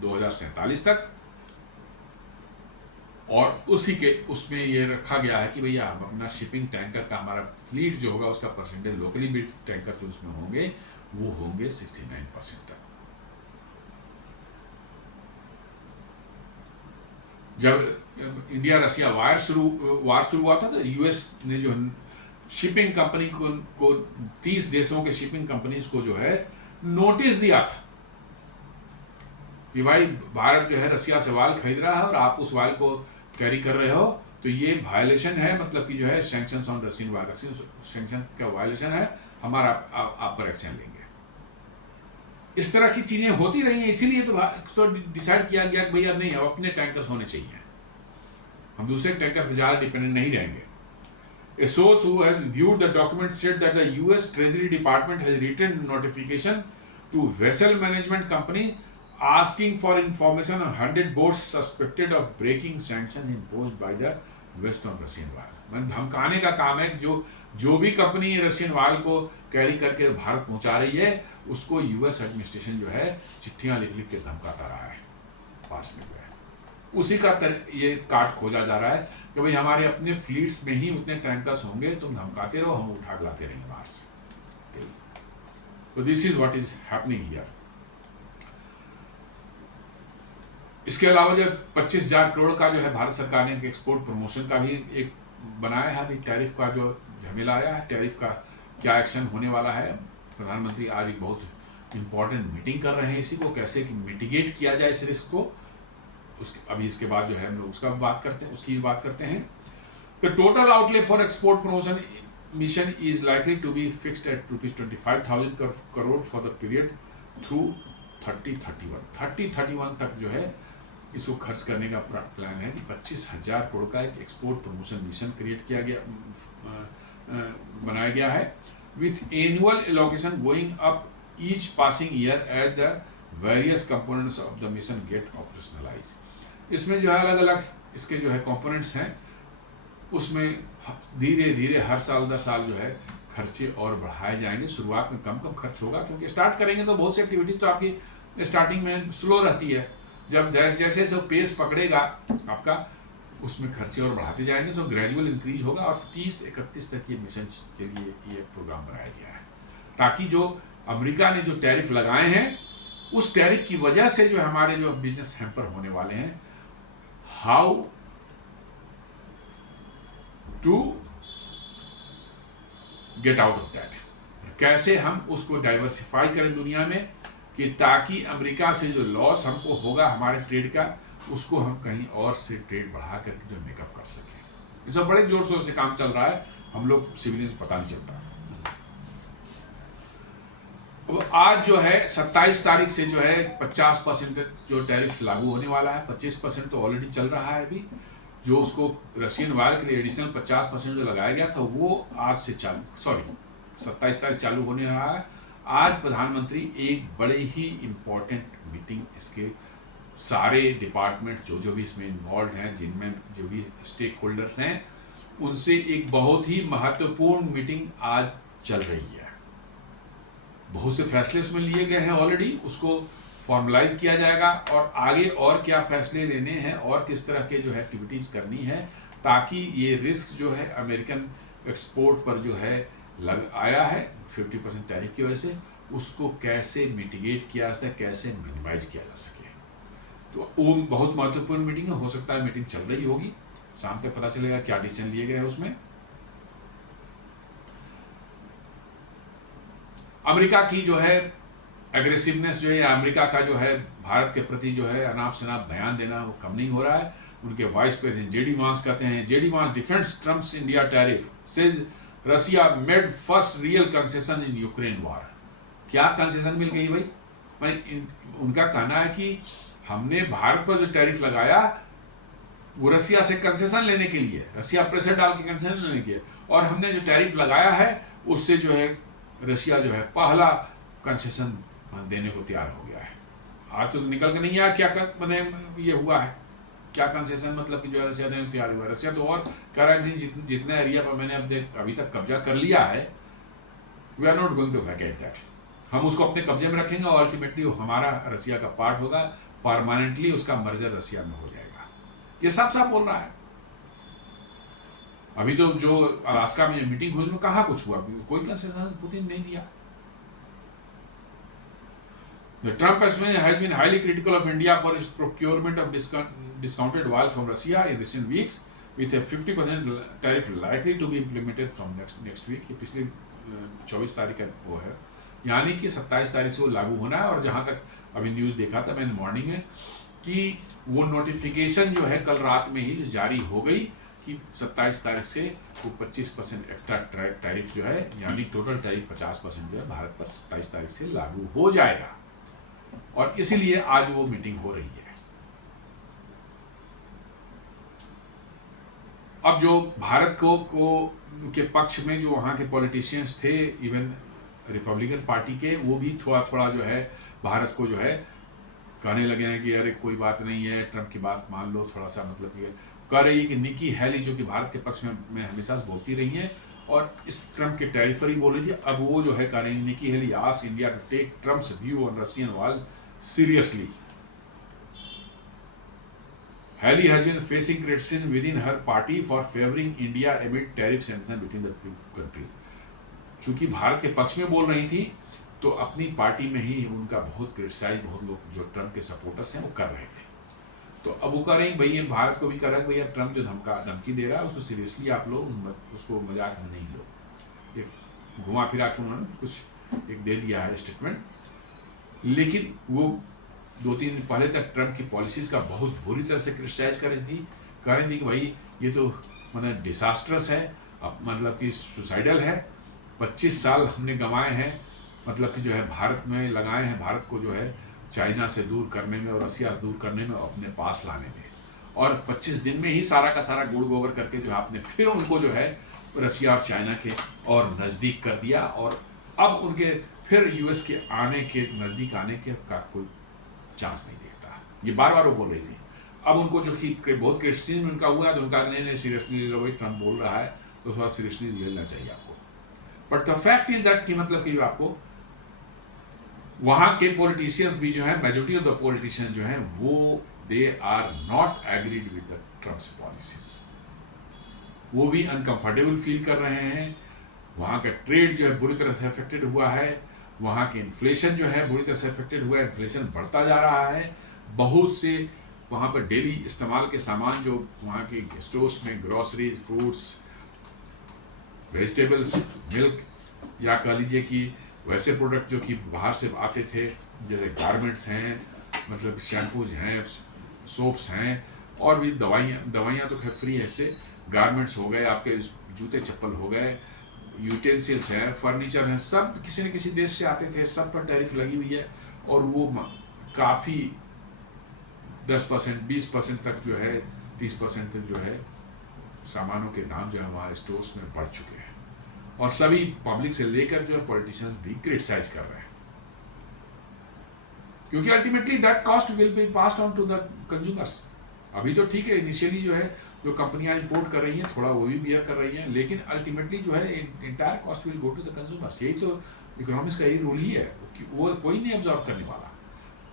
2047 तक, और उसी के उसमें ये रखा गया है कि भैया हम अपना शिपिंग टैंकर का हमारा फ्लीट जो होगा उसका परसेंटेज लोकली बिल्ट टैंकर जो उसमें होंगे वो होंगे 69% तक। जब इंडिया रसिया वार शुरू हुआ था तो यूएस ने जो शिपिंग कंपनी को 30 देशों के शिपिंग कंपनीज को जो है नोटिस दिया था कि भाई भारत जो है रसिया से ऑयल खरीद रहा है और आप उस ऑयल को कैरी कर रहे हो तो ये वायलेशन है, मतलब कि जो है sanctions on Russian oil, sanction का वायलेशन है, हमारा आप पर एक्शन लेंगे। इस तरह की चीजें होती रही हैं, इसीलिए तो डिसाइड किया गया कि भैया नहीं, अब अपने टैंकर्स होने चाहिए, हम दूसरे टैंकर पर ज़्यादा डिपेंडेंट नहीं रहेंगे। A source who has viewed the document said that the US Treasury Department has written notification to vessel management company asking for information on 100 boats suspected of breaking sanctions imposed by the West on Russian oil। मैंने धमकाने का काम है कि जो भी company Russian oil को carry करके भारत पहुंचा रही है उसको यूएस एडमिनिस्ट्रेशन जो है चिट्ठियां लिख लिख के धमकाता रहा है पास में जो है। उसी का ये काट खोजा जा रहा है कि भाई हमारे अपने फ्लीट्स में ही उतने टैंकर्स होंगे, तुम धमकाते रहो, हम उठा लाते रहेंगे बाहर से। तो this is what is happening here. इसके अलावा जो 25,000 करोड़ का जो है भारत सरकार ने एक्सपोर्ट प्रमोशन का भी एक बनाया है। अभी टैरिफ का जो झमेला आया है, टैरिफ का क्या एक्शन होने वाला है। प्रधानमंत्री आज एक बहुत इंपॉर्टेंट मीटिंग कर रहे हैं इसी को कैसे कि मिटिगेट किया जाए इस रिस्क को। अभी इसके बाद जो है हम लोग उसकी बात करते हैं। The total outlay for export promotion mission is likely to be fixed at ₹25,000 crore for the period through 3031 तक जो है इसको खर्च करने का प्लान है कि 25,000 करोड़ का एक एक्सपोर्ट प्रमोशन मिशन क्रिएट किया गया बनाया गया है with annual allocation going up each passing year as the various components of the mission get operationalise. इसमें जो है अलग अलग इसके जो है कंपोनेंट्स हैं, उसमें धीरे धीरे हर साल 10 साल जो है खर्चे और बढ़ाए जाएंगे। शुरुआत में कम खर्च होगा क्योंकि स्टार्ट करेंगे तो बहुत सी एक्टिविटीज तो आपकी स्टार्टिंग में स्लो रहती है। जब जैसे जैसे पेस पकड़ेगा आपका उसमें खर्चे और बढ़ाते जाएंगे तो ग्रेजुअल इंक्रीज होगा। और 30-31 तक ये मिशन के लिए ये प्रोग्राम बनाया गया है ताकि जो अमेरिका ने जो टैरिफ लगाए हैं उस टैरिफ की वजह से जो हमारे जो बिजनेस हैम्पर होने वाले हैं, how to get out of that, कैसे हम उसको डाइवर्सिफाई करें दुनिया में कि ताकि अमेरिका से जो लॉस हमको होगा हमारे ट्रेड का उसको हम कहीं और से ट्रेड बढ़ा करके जो मेकअप कर सकें। इसमें बड़े जोर शोर से काम चल रहा है, हम लोग सिविलियंस पता नहीं चलता। अब आज जो है 27 तारीख से जो है 50% जो टैरिफ लागू होने वाला है। 25% तो ऑलरेडी चल रहा है अभी, जो उसको रशियन ऑयल के लिए एडिशनल 50% जो लगाया गया था वो आज से 27 तारीख चालू होने रहा है। आज प्रधानमंत्री एक बड़े ही इम्पोर्टेंट मीटिंग इसके सारे डिपार्टमेंट जो भी इसमें इन्वॉल्व हैं, जिनमें जो भी स्टेक होल्डर्स हैं, उनसे एक बहुत ही महत्वपूर्ण मीटिंग आज चल रही है। बहुत से फैसले उसमें लिए गए हैं ऑलरेडी, उसको फॉर्मलाइज किया जाएगा और आगे और क्या फैसले लेने हैं और किस तरह के जो है एक्टिविटीज करनी है ताकि ये रिस्क जो है अमेरिकन एक्सपोर्ट पर जो है लग आया है 50% टैरिफ की वजह से, उसको कैसे मिटिगेट किया जा सके, कैसे मिनिमाइज किया जा सके। तो वो बहुत महत्वपूर्ण मीटिंग है। हो सकता है मीटिंग चल रही होगी, शाम तक पता चलेगा क्या डिसीजन लिए गए हैं उसमें। अमेरिका की जो है एग्रेसिवनेस जो है, अमेरिका का जो है भारत के प्रति जो है अनाप शनाप बयान देना वो कम नहीं हो रहा है। उनके वाइस प्रेसिडेंट जेडी वांस कहते हैं, जेडी वांस defends Trump's India tariff, says Russia made first real concession in Ukraine war. क्या कंसेशन मिल गई भाई? उनका कहना है कि हमने भारत पर जो टैरिफ लगाया वो रशिया से कंसेशन लेने के लिए, रशिया प्रेशर डाल के कंसेशन लेने के लिए, और हमने जो टैरिफ लगाया है उससे जो है रशिया जो है पहला कंसेशन देने को तैयार हो गया है। आज तो निकल के नहीं आया क्या मैंने ये हुआ है, क्या कंसेशन मतलब कि जो है रशिया देने को तैयार हुआ है। रशिया तो और कह रहा है जितने एरिया पर मैंने अभी तक कब्जा कर लिया है, we are not going to vacate that, हम उसको अपने कब्जे में रखेंगे और अल्टीमेटली वो हमारा रशिया का पार्ट होगा, परमानेंटली उसका मर्जर रशिया में हो जाएगा। ये साफ साफ बोल रहा है। अभी तो जो अलास्का में मीटिंग हुई उसमें कहाँ कुछ हुआ, कोई कंसेशन पुतिन नहीं दिया। The Trump administration has been highly critical of India for its procurement of discounted oil from Russia in recent weeks, with a 50% tariff likely to be implemented from next week। ये पिछले 24 तारीख का वो है, यानी कि 27 तारीख से वो लागू होना है। और जहाँ तक अभी न्यूज़ देखा था मैंने मॉर्निंग में कि वो नोटिफिकेशन जो है कल रात में ही जो जारी हो गई कि 27 तारीख से वो 25% एक्स्ट्रा टैरिफ जो है, यानी टोटल टैरिफ 50% जो है भारत पर 27 तारीख से लागू हो जाएगा। और इसीलिए आज वो मीटिंग हो रही है। अब जो भारत को के पक्ष में जो वहाँ के पॉलिटिशियंस थे, इवन रिपब्लिकन पार्टी के, वो भी थोड़ा थोड़ा जो है भारत को जो है कहने लगे हैं कि अरे कोई बात नहीं है, ट्रंप की बात मान लो थोड़ा सा, मतलब कि कह रही है कि निकी हेली जो कि भारत के पक्ष में हमेशा से बोलती रही हैं और इस ट्रंप के टैरिफ पर ही बोल रही थी, अब वो जो है कह रही है Nikki Haley asked India to take Trump's view on Russian war seriously. Haley has been facing criticism within her party for favoring India amid tariff tension between the two countries. चूंकि भारत के पक्ष में बोल रही थी तो अपनी पार्टी में ही उनका बहुत क्रिटिसाइज बहुत लोग जो ट्रंप के सपोर्टर्स हैं वो कर रहे थे. तो अब वो कह रहे हैं भैया, भारत को भी कर रहे हैं भैया, ट्रंप जो धमकी दे रहा है उसको सीरियसली आप लोग उसको मजाक में नहीं लो. ये घुमा फिरा के उन्होंने कुछ एक दे दिया है स्टेटमेंट. लेकिन वो 2-3 दिन पहले तक ट्रंप की पॉलिसीज का बहुत बुरी तरह से क्रिटिसाइज कर रही थी कि भाई ये तो मतलब डिसास्ट्रस है, अब मतलब कि सुसाइडल है. 25 साल हमने गंवाए हैं, मतलब कि जो है भारत में लगाए हैं, भारत को जो है चाइना से दूर करने में और रसिया से दूर करने में, अपने पास लाने में, और 25 दिन में ही सारा का सारा गुड़ गोबर करके जो है आपने फिर उनको जो है रसिया और चाइना के और नज़दीक कर दिया. और अब उनके फिर यूएस के आने के नज़दीक आने के का कोई चांस नहीं देखता. ये बार बार वो बोल रही थी. अब उनको जो बहुत क्रिटिसिज्म उनका हुआ तो उनका नहीं सीरियसली ले लो भाई, ट्रंप बोल रहा है तो थोड़ा सीरियसली लेना चाहिए आपको. But the fact is that कि मतलब कि आपको वहाँ के पॉलिटिशियंस भी जो है, मेजोरिटी ऑफ द पॉलिटिशियंस जो हैं वो they are not agreed with the Trump's policies. वो भी अनकंफर्टेबल फील कर रहे हैं. वहाँ का ट्रेड जो है बुरी तरह से अफेक्टेड हुआ है. वहाँ के इन्फ्लेशन जो है बुरी तरह से अफेक्टेड हुआ है. इन्फ्लेशन बढ़ता जा रहा है. बहुत से वहाँ पर डेली इस्तेमाल के सामान जो वहाँ के स्टोर्स में ग्रोसरीज, फ्रूट्स, वेजिटेबल्स, मिल्क, या कह लीजिए कि वैसे प्रोडक्ट जो कि बाहर से आते थे जैसे गारमेंट्स हैं, मतलब शैम्पूज हैं, सोप्स हैं, और भी दवाइयाँ तो खैर फ्री है. ऐसे गारमेंट्स हो गए, आपके जूते चप्पल हो गए, यूटेंसिल्स हैं, फर्नीचर हैं, सब किसी न किसी देश से आते थे. सब पर टैरिफ लगी हुई है और वो काफ़ी 10%, 20% तक जो है, 30% तक जो है सामानों के दाम जो है हमारे स्टोर्स में बढ़ चुके हैं. और सभी पब्लिक से लेकर जो है पॉलिटिशियंस भी क्रिटिसाइज कर रहे हैं, क्योंकि ultimately that cost will be passed on to the consumers. अभी तो ठीक है, इनिशियली जो है जो कंपनियां इंपोर्ट कर रही हैं थोड़ा वो भी बियर कर रही हैं, लेकिन अल्टीमेटली जो है entire cost will go to the consumers. यही तो इकोनॉमिक्स का यही रूल ही है, वो कोई नहीं एब्जॉर्ब करने वाला.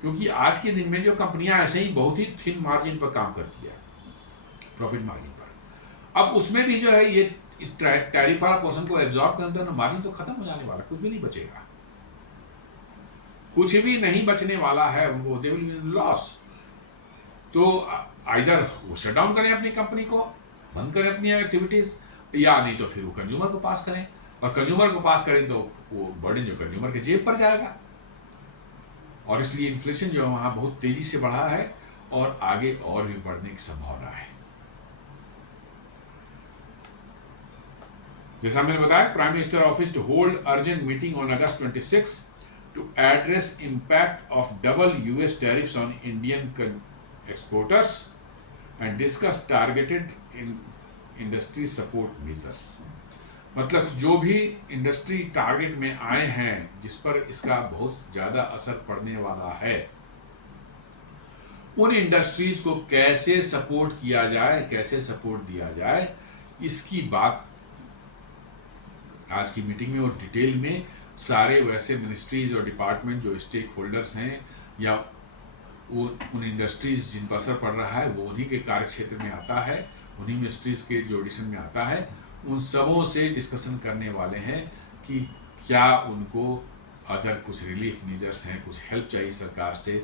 क्योंकि आज के दिन में जो कंपनियां ऐसे ही बहुत ही थिन मार्जिन पर काम करती है, प्रॉफिट मार्जिन पर, अब उसमें भी जो है ये इस टैरिफ वाला पोर्शन को एब्जॉर्ब करने तो मार्जिन तो खत्म हो जाने वाला, कुछ भी नहीं बचेगा, कुछ भी नहीं बचने वाला है. उनको दे विल बी लॉस. तो आइदर वो शट डाउन करें अपनी कंपनी को, बंद करें अपनी एक्टिविटीज, या नहीं तो फिर वो कंज्यूमर को पास करें. और कंज्यूमर को पास करें तो वो बर्डन जो कंज्यूमर के जेब पर जाएगा. और इसलिए इन्फ्लेशन जो है वहाँ बहुत तेजी से बढ़ा है और आगे और भी बढ़ने की संभावना है. जैसा मैंने बताया, prime minister office to hold urgent meeting on August 26 to address impact of double US tariffs on Indian exporters and discuss targeted industry support measures. मतलब जो भी इंडस्ट्री टारगेट में आए हैं जिस पर इसका बहुत ज़्यादा असर पड़ने वाला है, उन इंडस्ट्रीज को कैसे सपोर्ट किया जाए, कैसे सपोर्ट दिया जाए, इसकी बात आज की मीटिंग में और डिटेल में सारे वैसे मिनिस्ट्रीज और डिपार्टमेंट जो स्टेक होल्डर्स हैं या वो उन इंडस्ट्रीज जिन पर असर पड़ रहा है वो उन्हीं के कार्य क्षेत्र में आता है, उन्हीं मिनिस्ट्रीज के जोडिशन में आता है, उन सबों से डिस्कशन करने वाले हैं कि क्या उनको अगर कुछ रिलीफ मेजर्स हैं, कुछ हेल्प चाहिए सरकार से,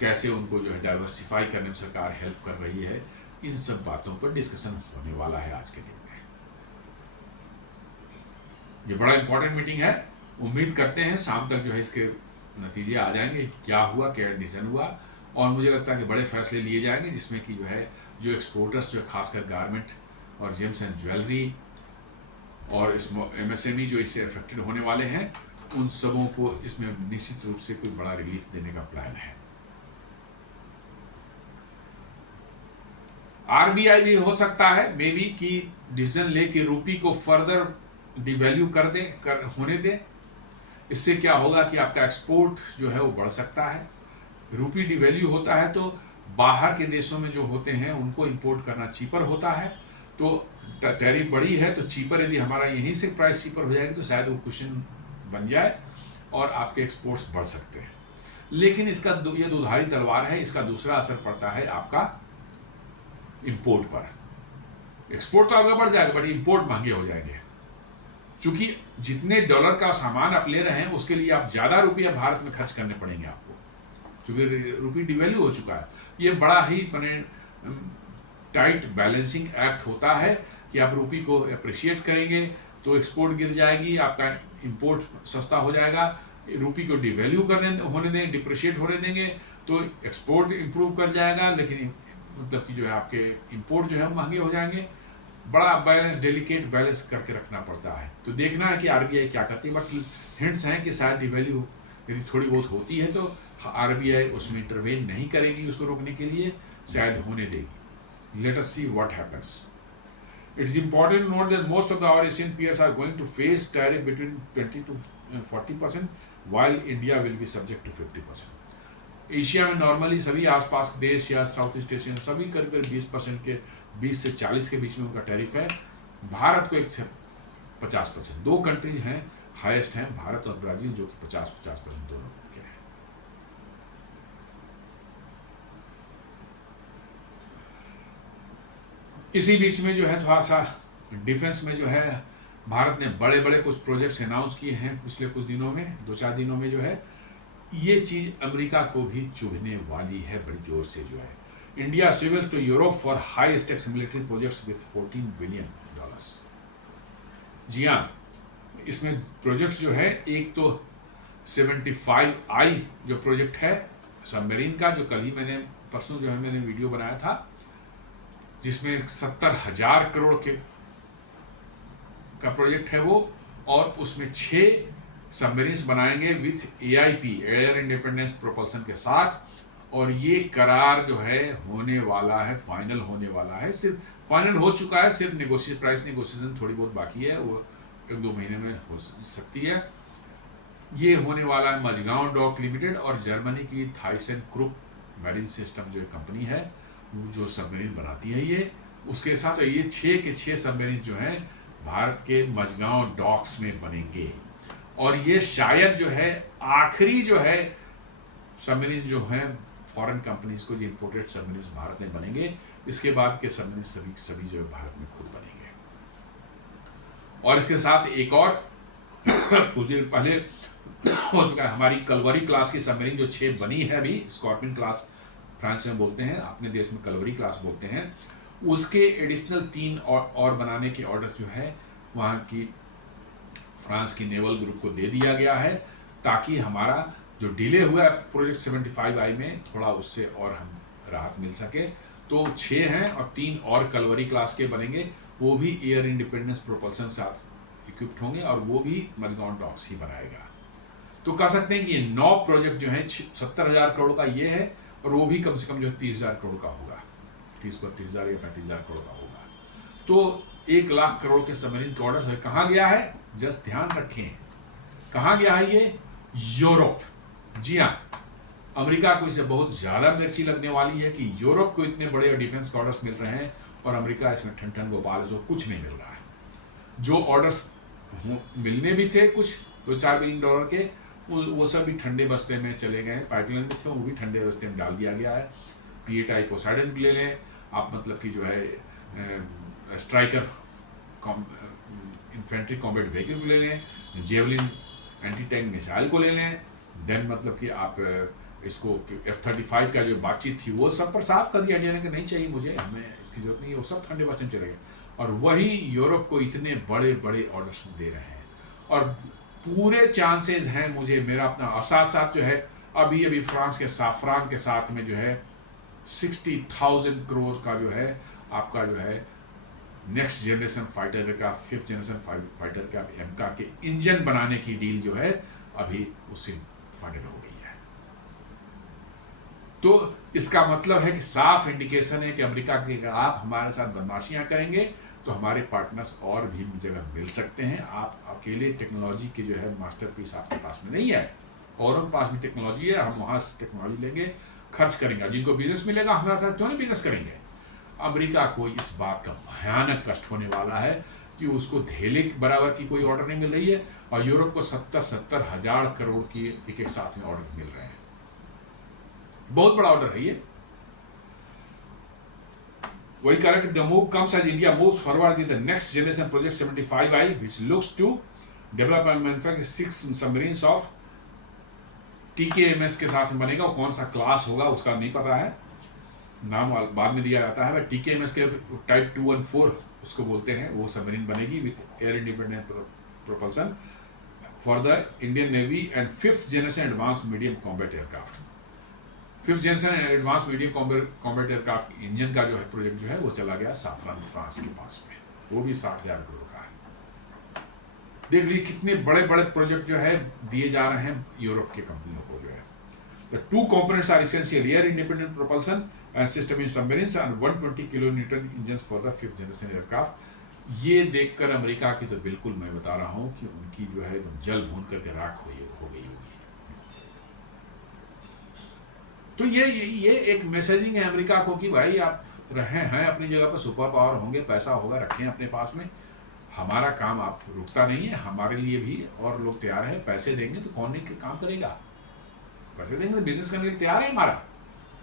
कैसे उनको जो है डाइवर्सिफाई करने में सरकार हेल्प कर रही है. इन सब बातों पर डिस्कशन होने वाला है आज के दिन में. ये बड़ा इंपॉर्टेंट मीटिंग है. उम्मीद करते हैं शाम तक जो है इसके नतीजे आ जाएंगे, क्या हुआ, क्या डिसीजन हुआ, और मुझे लगता है कि बड़े फैसले लिए जाएंगे जिसमें कि जो है जो एक्सपोर्टर्स जो खासकर गारमेंट और जेम्स एंड ज्वेलरी और इस MSME जो इससे अफेक्टेड होने वाले हैं, उन सबों को इसमें निश्चित रूप से कोई बड़ा रिलीफ देने का प्लान है. RBI भी हो सकता है मे बी कि डिसीजन ले कि रूपी को फर्दर डिवैल्यू होने दे. इससे क्या होगा कि आपका एक्सपोर्ट जो है वो बढ़ सकता है. रूपी डिवैल्यू होता है तो बाहर के देशों में जो होते हैं उनको इंपोर्ट करना चीपर होता है, तो टैरिफ बड़ी है तो चीपर, यदि हमारा यहीं से प्राइस चीपर हो जाएगी तो शायद वो क्वेश्चन बन जाए और आपके एक्सपोर्ट्स बढ़ सकते हैं। लेकिन इसका ये दुधारी तलवार है, इसका दूसरा असर पड़ता है आपका इंपोर्ट पर। एक्सपोर्ट तो आगे बढ़ जाएगा बट इंपोर्ट महंगे हो जाएंगे, क्योंकि जितने डॉलर का सामान आप ले रहे हैं उसके लिए आप ज़्यादा रुपया भारत में खर्च करने पड़ेंगे आपको, क्योंकि रुपी डिवैल्यू हो चुका है। ये बड़ा ही टाइट बैलेंसिंग एक्ट होता है कि आप रुपी को अप्रिशिएट करेंगे तो एक्सपोर्ट गिर जाएगी, आपका इंपोर्ट सस्ता हो जाएगा। रुपी को डिवैल्यू होने देंगे, डिप्रिशिएट होने देंगे तो एक्सपोर्ट इंप्रूव कर जाएगा, लेकिन मतलब कि जो है आपके इंपोर्ट जो है महंगे हो जाएंगे। बड़ा बैलेंस, डेलिकेट बैलेंस करके रखना पड़ता है। तो देखना है कि आरबीआई क्या करती है, बट हिंट्स हैं कि शायद डिवैल्यू यदि थोड़ी बहुत होती है तो आरबीआई उसमें इंटरवेन नहीं करेगी उसको रोकने के लिए, शायद होने देगी। Let us see what happens. It is important to note that most of our Asian peers are going to face tariff between 20 to 40%, while India will be subject to 50%. Asia में नॉर्मली सभी आसपास देश या south east Asian सभी करीब 20% के 20 से 40 के बीच में उनका टैरिफ है। भारत को 50%, दो कंट्रीज हैं हाईएस्ट हैं, भारत और ब्राजील, जो कि 50% दोनों के हैं। इसी बीच में जो है थोड़ा सा डिफेंस में जो है भारत ने बड़े बड़े कुछ प्रोजेक्ट्स अनाउंस किए हैं पिछले कुछ दिनों में, 2-4 दिनों में जो है ये चीज़ अमेरिका को भी चुभने वाली है बड़ी जोर से। जो है India swivels to Europe for high stakes military projects with $14 billion. जी हाँ, इसमें प्रोजेक्ट्स जो है एक तो 75I जो प्रोजेक्ट है सबमरीन का, जो कल ही मैंने परसों जो है मैंने वीडियो बनाया था, जिसमें 70,000 करोड़ का प्रोजेक्ट है वो, और उसमें 6 सबमरीन्स बनाएंगे with AIP, air independence propulsion के साथ। और ये करार जो है होने वाला है, फाइनल होने वाला है, सिर्फ फाइनल हो चुका है, सिर्फ प्राइस नेगोशिएशन थोड़ी बहुत बाकी है, वो 1-2 महीने में हो सकती है। ये होने वाला है मझगांव डॉक लिमिटेड और जर्मनी की थाइसन क्रुप मैरीन सिस्टम जो कंपनी है जो सबमरीन बनाती है ये, उसके साथ ये 6 के 6 सबमरीन जो हैं भारत के मझगांव डॉक्स में बनेंगे। और ये शायद जो है आखिरी जो है सबमरीन जो हैं फॉरेन कंपनीज को, जो इंपोर्टेड सबमरीन भारत में बनेंगे, इसके बाद के सबमरीन सभी जो है भारत में खुद बनेंगे। और इसके साथ एक और कुछ दिन पहले हो चुका है, हमारी कलवरी क्लास की सबमरीन जो 6 बनी है अभी, स्कॉर्पियन क्लास फ्रांस में बोलते हैं, अपने देश में कलवरी क्लास बोलते हैं, उसके एडिशनल 3 और बनाने के ऑर्डर जो है वहाँ की फ्रांस की नेवल ग्रुप को दे दिया गया है, ताकि हमारा जो डिले हुआ है प्रोजेक्ट 75I में थोड़ा उससे और हम राहत मिल सके। तो 6 हैं और 3 और कलवरी क्लास के बनेंगे, वो भी एयर इंडिपेंडेंस प्रोपल्सन साथ इक्विप्ड होंगे और वो भी मझगांव डॉक्स ही बनाएगा। तो कह सकते हैं कि ये 9 प्रोजेक्ट जो हैं 70,000 करोड़ का ये है, और वो भी कम से कम जो 30,000 करोड़ का होगा, 30,000 या 35,000 करोड़ का होगा। तो 1 लाख करोड़ के सबमरीन के ऑर्डर है। कहाँ गया है, जस्ट ध्यान रखें, कहाँ गया है ये, यूरोप। जी हाँ, अमेरिका को इसे बहुत ज़्यादा मिर्ची लगने वाली है कि यूरोप को इतने बड़े डिफेंस के ऑर्डर्स मिल रहे हैं और अमेरिका इसमें ठन गोपाल जो कुछ नहीं मिल रहा है। जो ऑर्डर्स मिलने भी थे कुछ $2-4 बिलियन के, वो सब भी ठंडे बस्ते में चले गए, पाइपलाइन में थे वो भी ठंडे बस्ते में डाल दिया गया है। PATI पोसाइडन ले लें आप, मतलब कि जो है स्ट्राइकर इन्फेंट्री कॉम्बैट व्हीकल को ले लें, जेवलिन एंटी टैंक मिसाइल को ले लें, देन मतलब कि आप इसको F-35 का जो बातचीत थी वो सब पर साफ कर दिया इंडिया ने कि नहीं चाहिए मुझे, हमें इसकी जरूरत नहीं है, वो सब ठंडे बस्ते में चले गए। और वही यूरोप को इतने बड़े बड़े ऑर्डर्स दे रहे हैं और पूरे चांसेस हैं मुझे मेरा अपना, और साथ साथ जो है अभी फ्रांस के साफरान के साथ में जो है 60,000 करोड़ का जो है आपका जो है नेक्स्ट जनरेशन फाइटर का, 5th जनरेशन फाइटर का MCA के इंजन बनाने की डील जो है अभी उससे फाइनल हो गई है। तो इसका मतलब है कि साफ इंडिकेशन है कि अमेरिका के अगर आप हमारे साथ बदमाशियां करेंगे तो हमारे पार्टनर्स और भी जगह मिल सकते हैं। आप अकेले टेक्नोलॉजी के जो है मास्टरपीस आपके पास में नहीं है, और उनके पास भी टेक्नोलॉजी है, हम वहाँ से टेक्नोलॉजी लेंगे, खर्च करेंगे, जिनको बिजनेस मिलेगा हमारे साथ क्यों नहीं बिजनेस करेंगे। अमेरिका को इस बात का भयानक कष्ट होने वाला है कि उसको धेले बराबर की कोई ऑर्डर नहीं मिल रही है, और यूरोप को 70 हजार करोड़ की एक साथ में ऑर्डर मिल रहे हैं। बहुत बड़ा ऑर्डर है ये। वही कह रहा है कि the move comes as India moves forward with the next generation project 75I which looks to develop and manufacture 6 submarines of TKMS के साथ में बनेगा। कौन सा क्लास होगा उसका नहीं पता है, नाम बाद में दिया जाता है, बट TKMS के टाइप 2 और 4 उसको बोलते हैं, वो सबमरीन बनेगी with air independent propulsion for the Indian navy and 5th generation advance medium combat aircraft. 5th generation advance medium combat aircraft engine का जो है प्रोजेक्ट जो है वो चला गया साफरान फ्रांस के पास में, वो भी 60,000 करोड़ का है। देख लीजिए कितने बड़े बड़े प्रोजेक्ट जो है दिए जा रहे हैं यूरोप की कंपनियों को जो है। The 2 components are essential: air independent propulsion and system in submarines and 120 kilonewton engines for the 5th generation aircraft। ये देखकर अमेरिका की तो बिल्कुल मैं बता रहा हूँ कि उनकी जो है जल भून करके राख हो गई होगी। तो ये एक मैसेजिंग है अमेरिका को कि भाई आप रहे हैं अपनी जगह पर, सुपर पावर होंगे, पैसा होगा, रखें अपने पास में, हमारा काम आप रुकता नहीं है, हमारे लिए भी और लोग तैयार है, पैसे देंगे तो कौन नहीं काम करेगा, पैसे देंगे तो बिजनेस करने के लिए तैयार है हमारा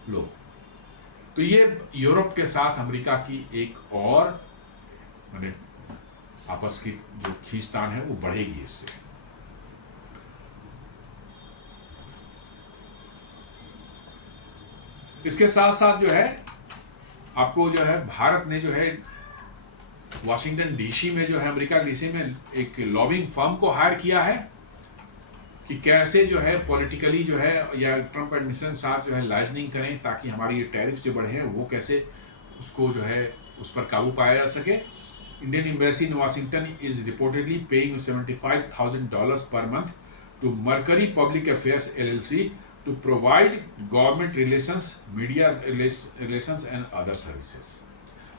लोग। तो ये यूरोप के साथ अमेरिका की एक और माने आपस की जो खींचतान है वो बढ़ेगी इससे। इसके साथ साथ जो है आपको जो है भारत ने जो है वाशिंगटन DC में जो है अमेरिका DC में एक लॉबिंग फर्म को हायर किया है कि कैसे जो है पॉलिटिकली जो है या ट्रंप एडमिनिस्ट्रेशन साथ जो है लाइजनिंग करें ताकि हमारी ये टैरिफ जो बढ़े हैं वो कैसे उसको जो है उस पर काबू पाया जा सके। Indian embassy in Washington is reportedly paying $75,000 per month to Mercury Public Affairs LLC to provide government relations, media relations and other services.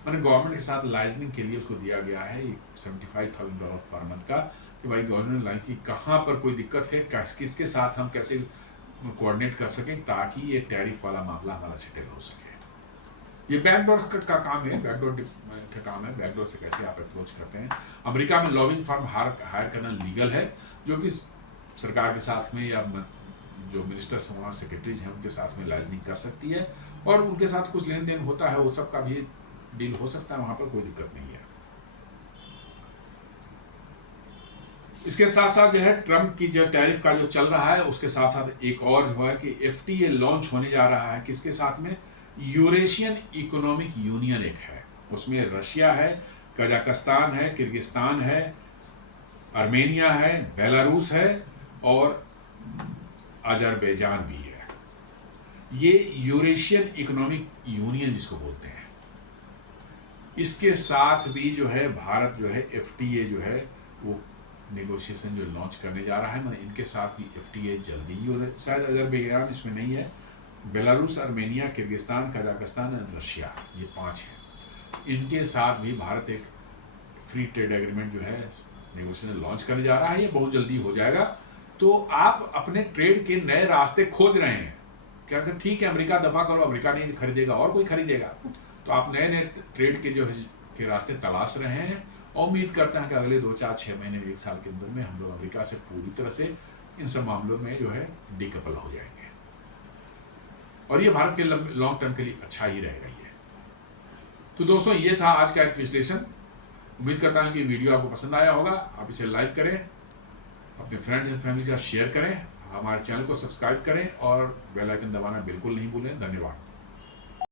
मैंने गवर्नमेंट के साथ लाइजनिंग के लिए उसको दिया गया है $75,000 पर मंथ का, कि भाई गवर्नमेंट लाइन की कहाँ पर कोई दिक्कत है, किसके साथ हम कैसे कोऑर्डिनेट कर सकें ताकि ये टैरिफ वाला मामला हमारा सेटल हो सके। ये बैकडोर का काम है, बैकडोर का काम है, बैकडोर से कैसे आप अप्रोच करते हैं। अमेरिका में लॉबिंग फर्म हायर करना लीगल है, जो कि सरकार के साथ में या जो मिनिस्टर्स वहाँ सेक्रेटरीज हैं उनके साथ में लाइजनिंग कर सकती है, और उनके साथ कुछ लेन देन होता है वो सब का भी डील हो सकता है, वहाँ पर कोई दिक्कत नहीं है। इसके साथ साथ जो है ट्रंप की जो टैरिफ का जो चल रहा है उसके साथ साथ एक और जो है कि FTA लॉन्च होने जा रहा है, किसके साथ में, यूरेशियन इकोनॉमिक यूनियन एक है, उसमें रशिया है, कजाकिस्तान है, किर्गिस्तान है, आर्मेनिया है, बेलारूस है और अजरबैजान भी है। ये यूरेशियन इकोनॉमिक यूनियन जिसको बोलते हैं, इसके साथ भी जो है भारत जो है FTA जो है वो नेगोशिएशन जो लॉन्च करने जा रहा है, मैंने इनके साथ भी FTA जल्दी ही हो, शायद अजरबैजान इसमें नहीं है, बेलारूस, आर्मेनिया, किर्गिस्तान, कजाकिस्तान और रशिया, ये 5 हैं। इनके साथ भी भारत एक फ्री ट्रेड एग्रीमेंट जो है नेगोशिएशन लॉन्च करने जा रहा है, ये बहुत जल्दी हो जाएगा। तो आप अपने ट्रेड के नए रास्ते खोज रहे हैं, क्या कहते ठीक है अमेरिका दफा करो, अमेरिका नहीं खरीदेगा और कोई खरीदेगा, तो आप नए नए ट्रेड के जो है के रास्ते तलाश रहे हैं, और उम्मीद करते हैं कि अगले 2, 4, 6 महीने में 1 साल के अंदर में हम लोग अमेरिका से पूरी तरह से इन सब मामलों में जो है डीकपल हो जाएंगे, और ये भारत के लॉन्ग टर्म के लिए अच्छा ही रहेगा ये। तो दोस्तों ये था आज का एक विश्लेषण। उम्मीद करता हूँ कि वीडियो आपको पसंद आया होगा। आप इसे लाइक करें, अपने फ्रेंड्स एंड फैमिली के साथ शेयर करें, हमारे चैनल को सब्सक्राइब करें और बेल आइकन दबाना बिल्कुल नहीं भूलें। धन्यवाद।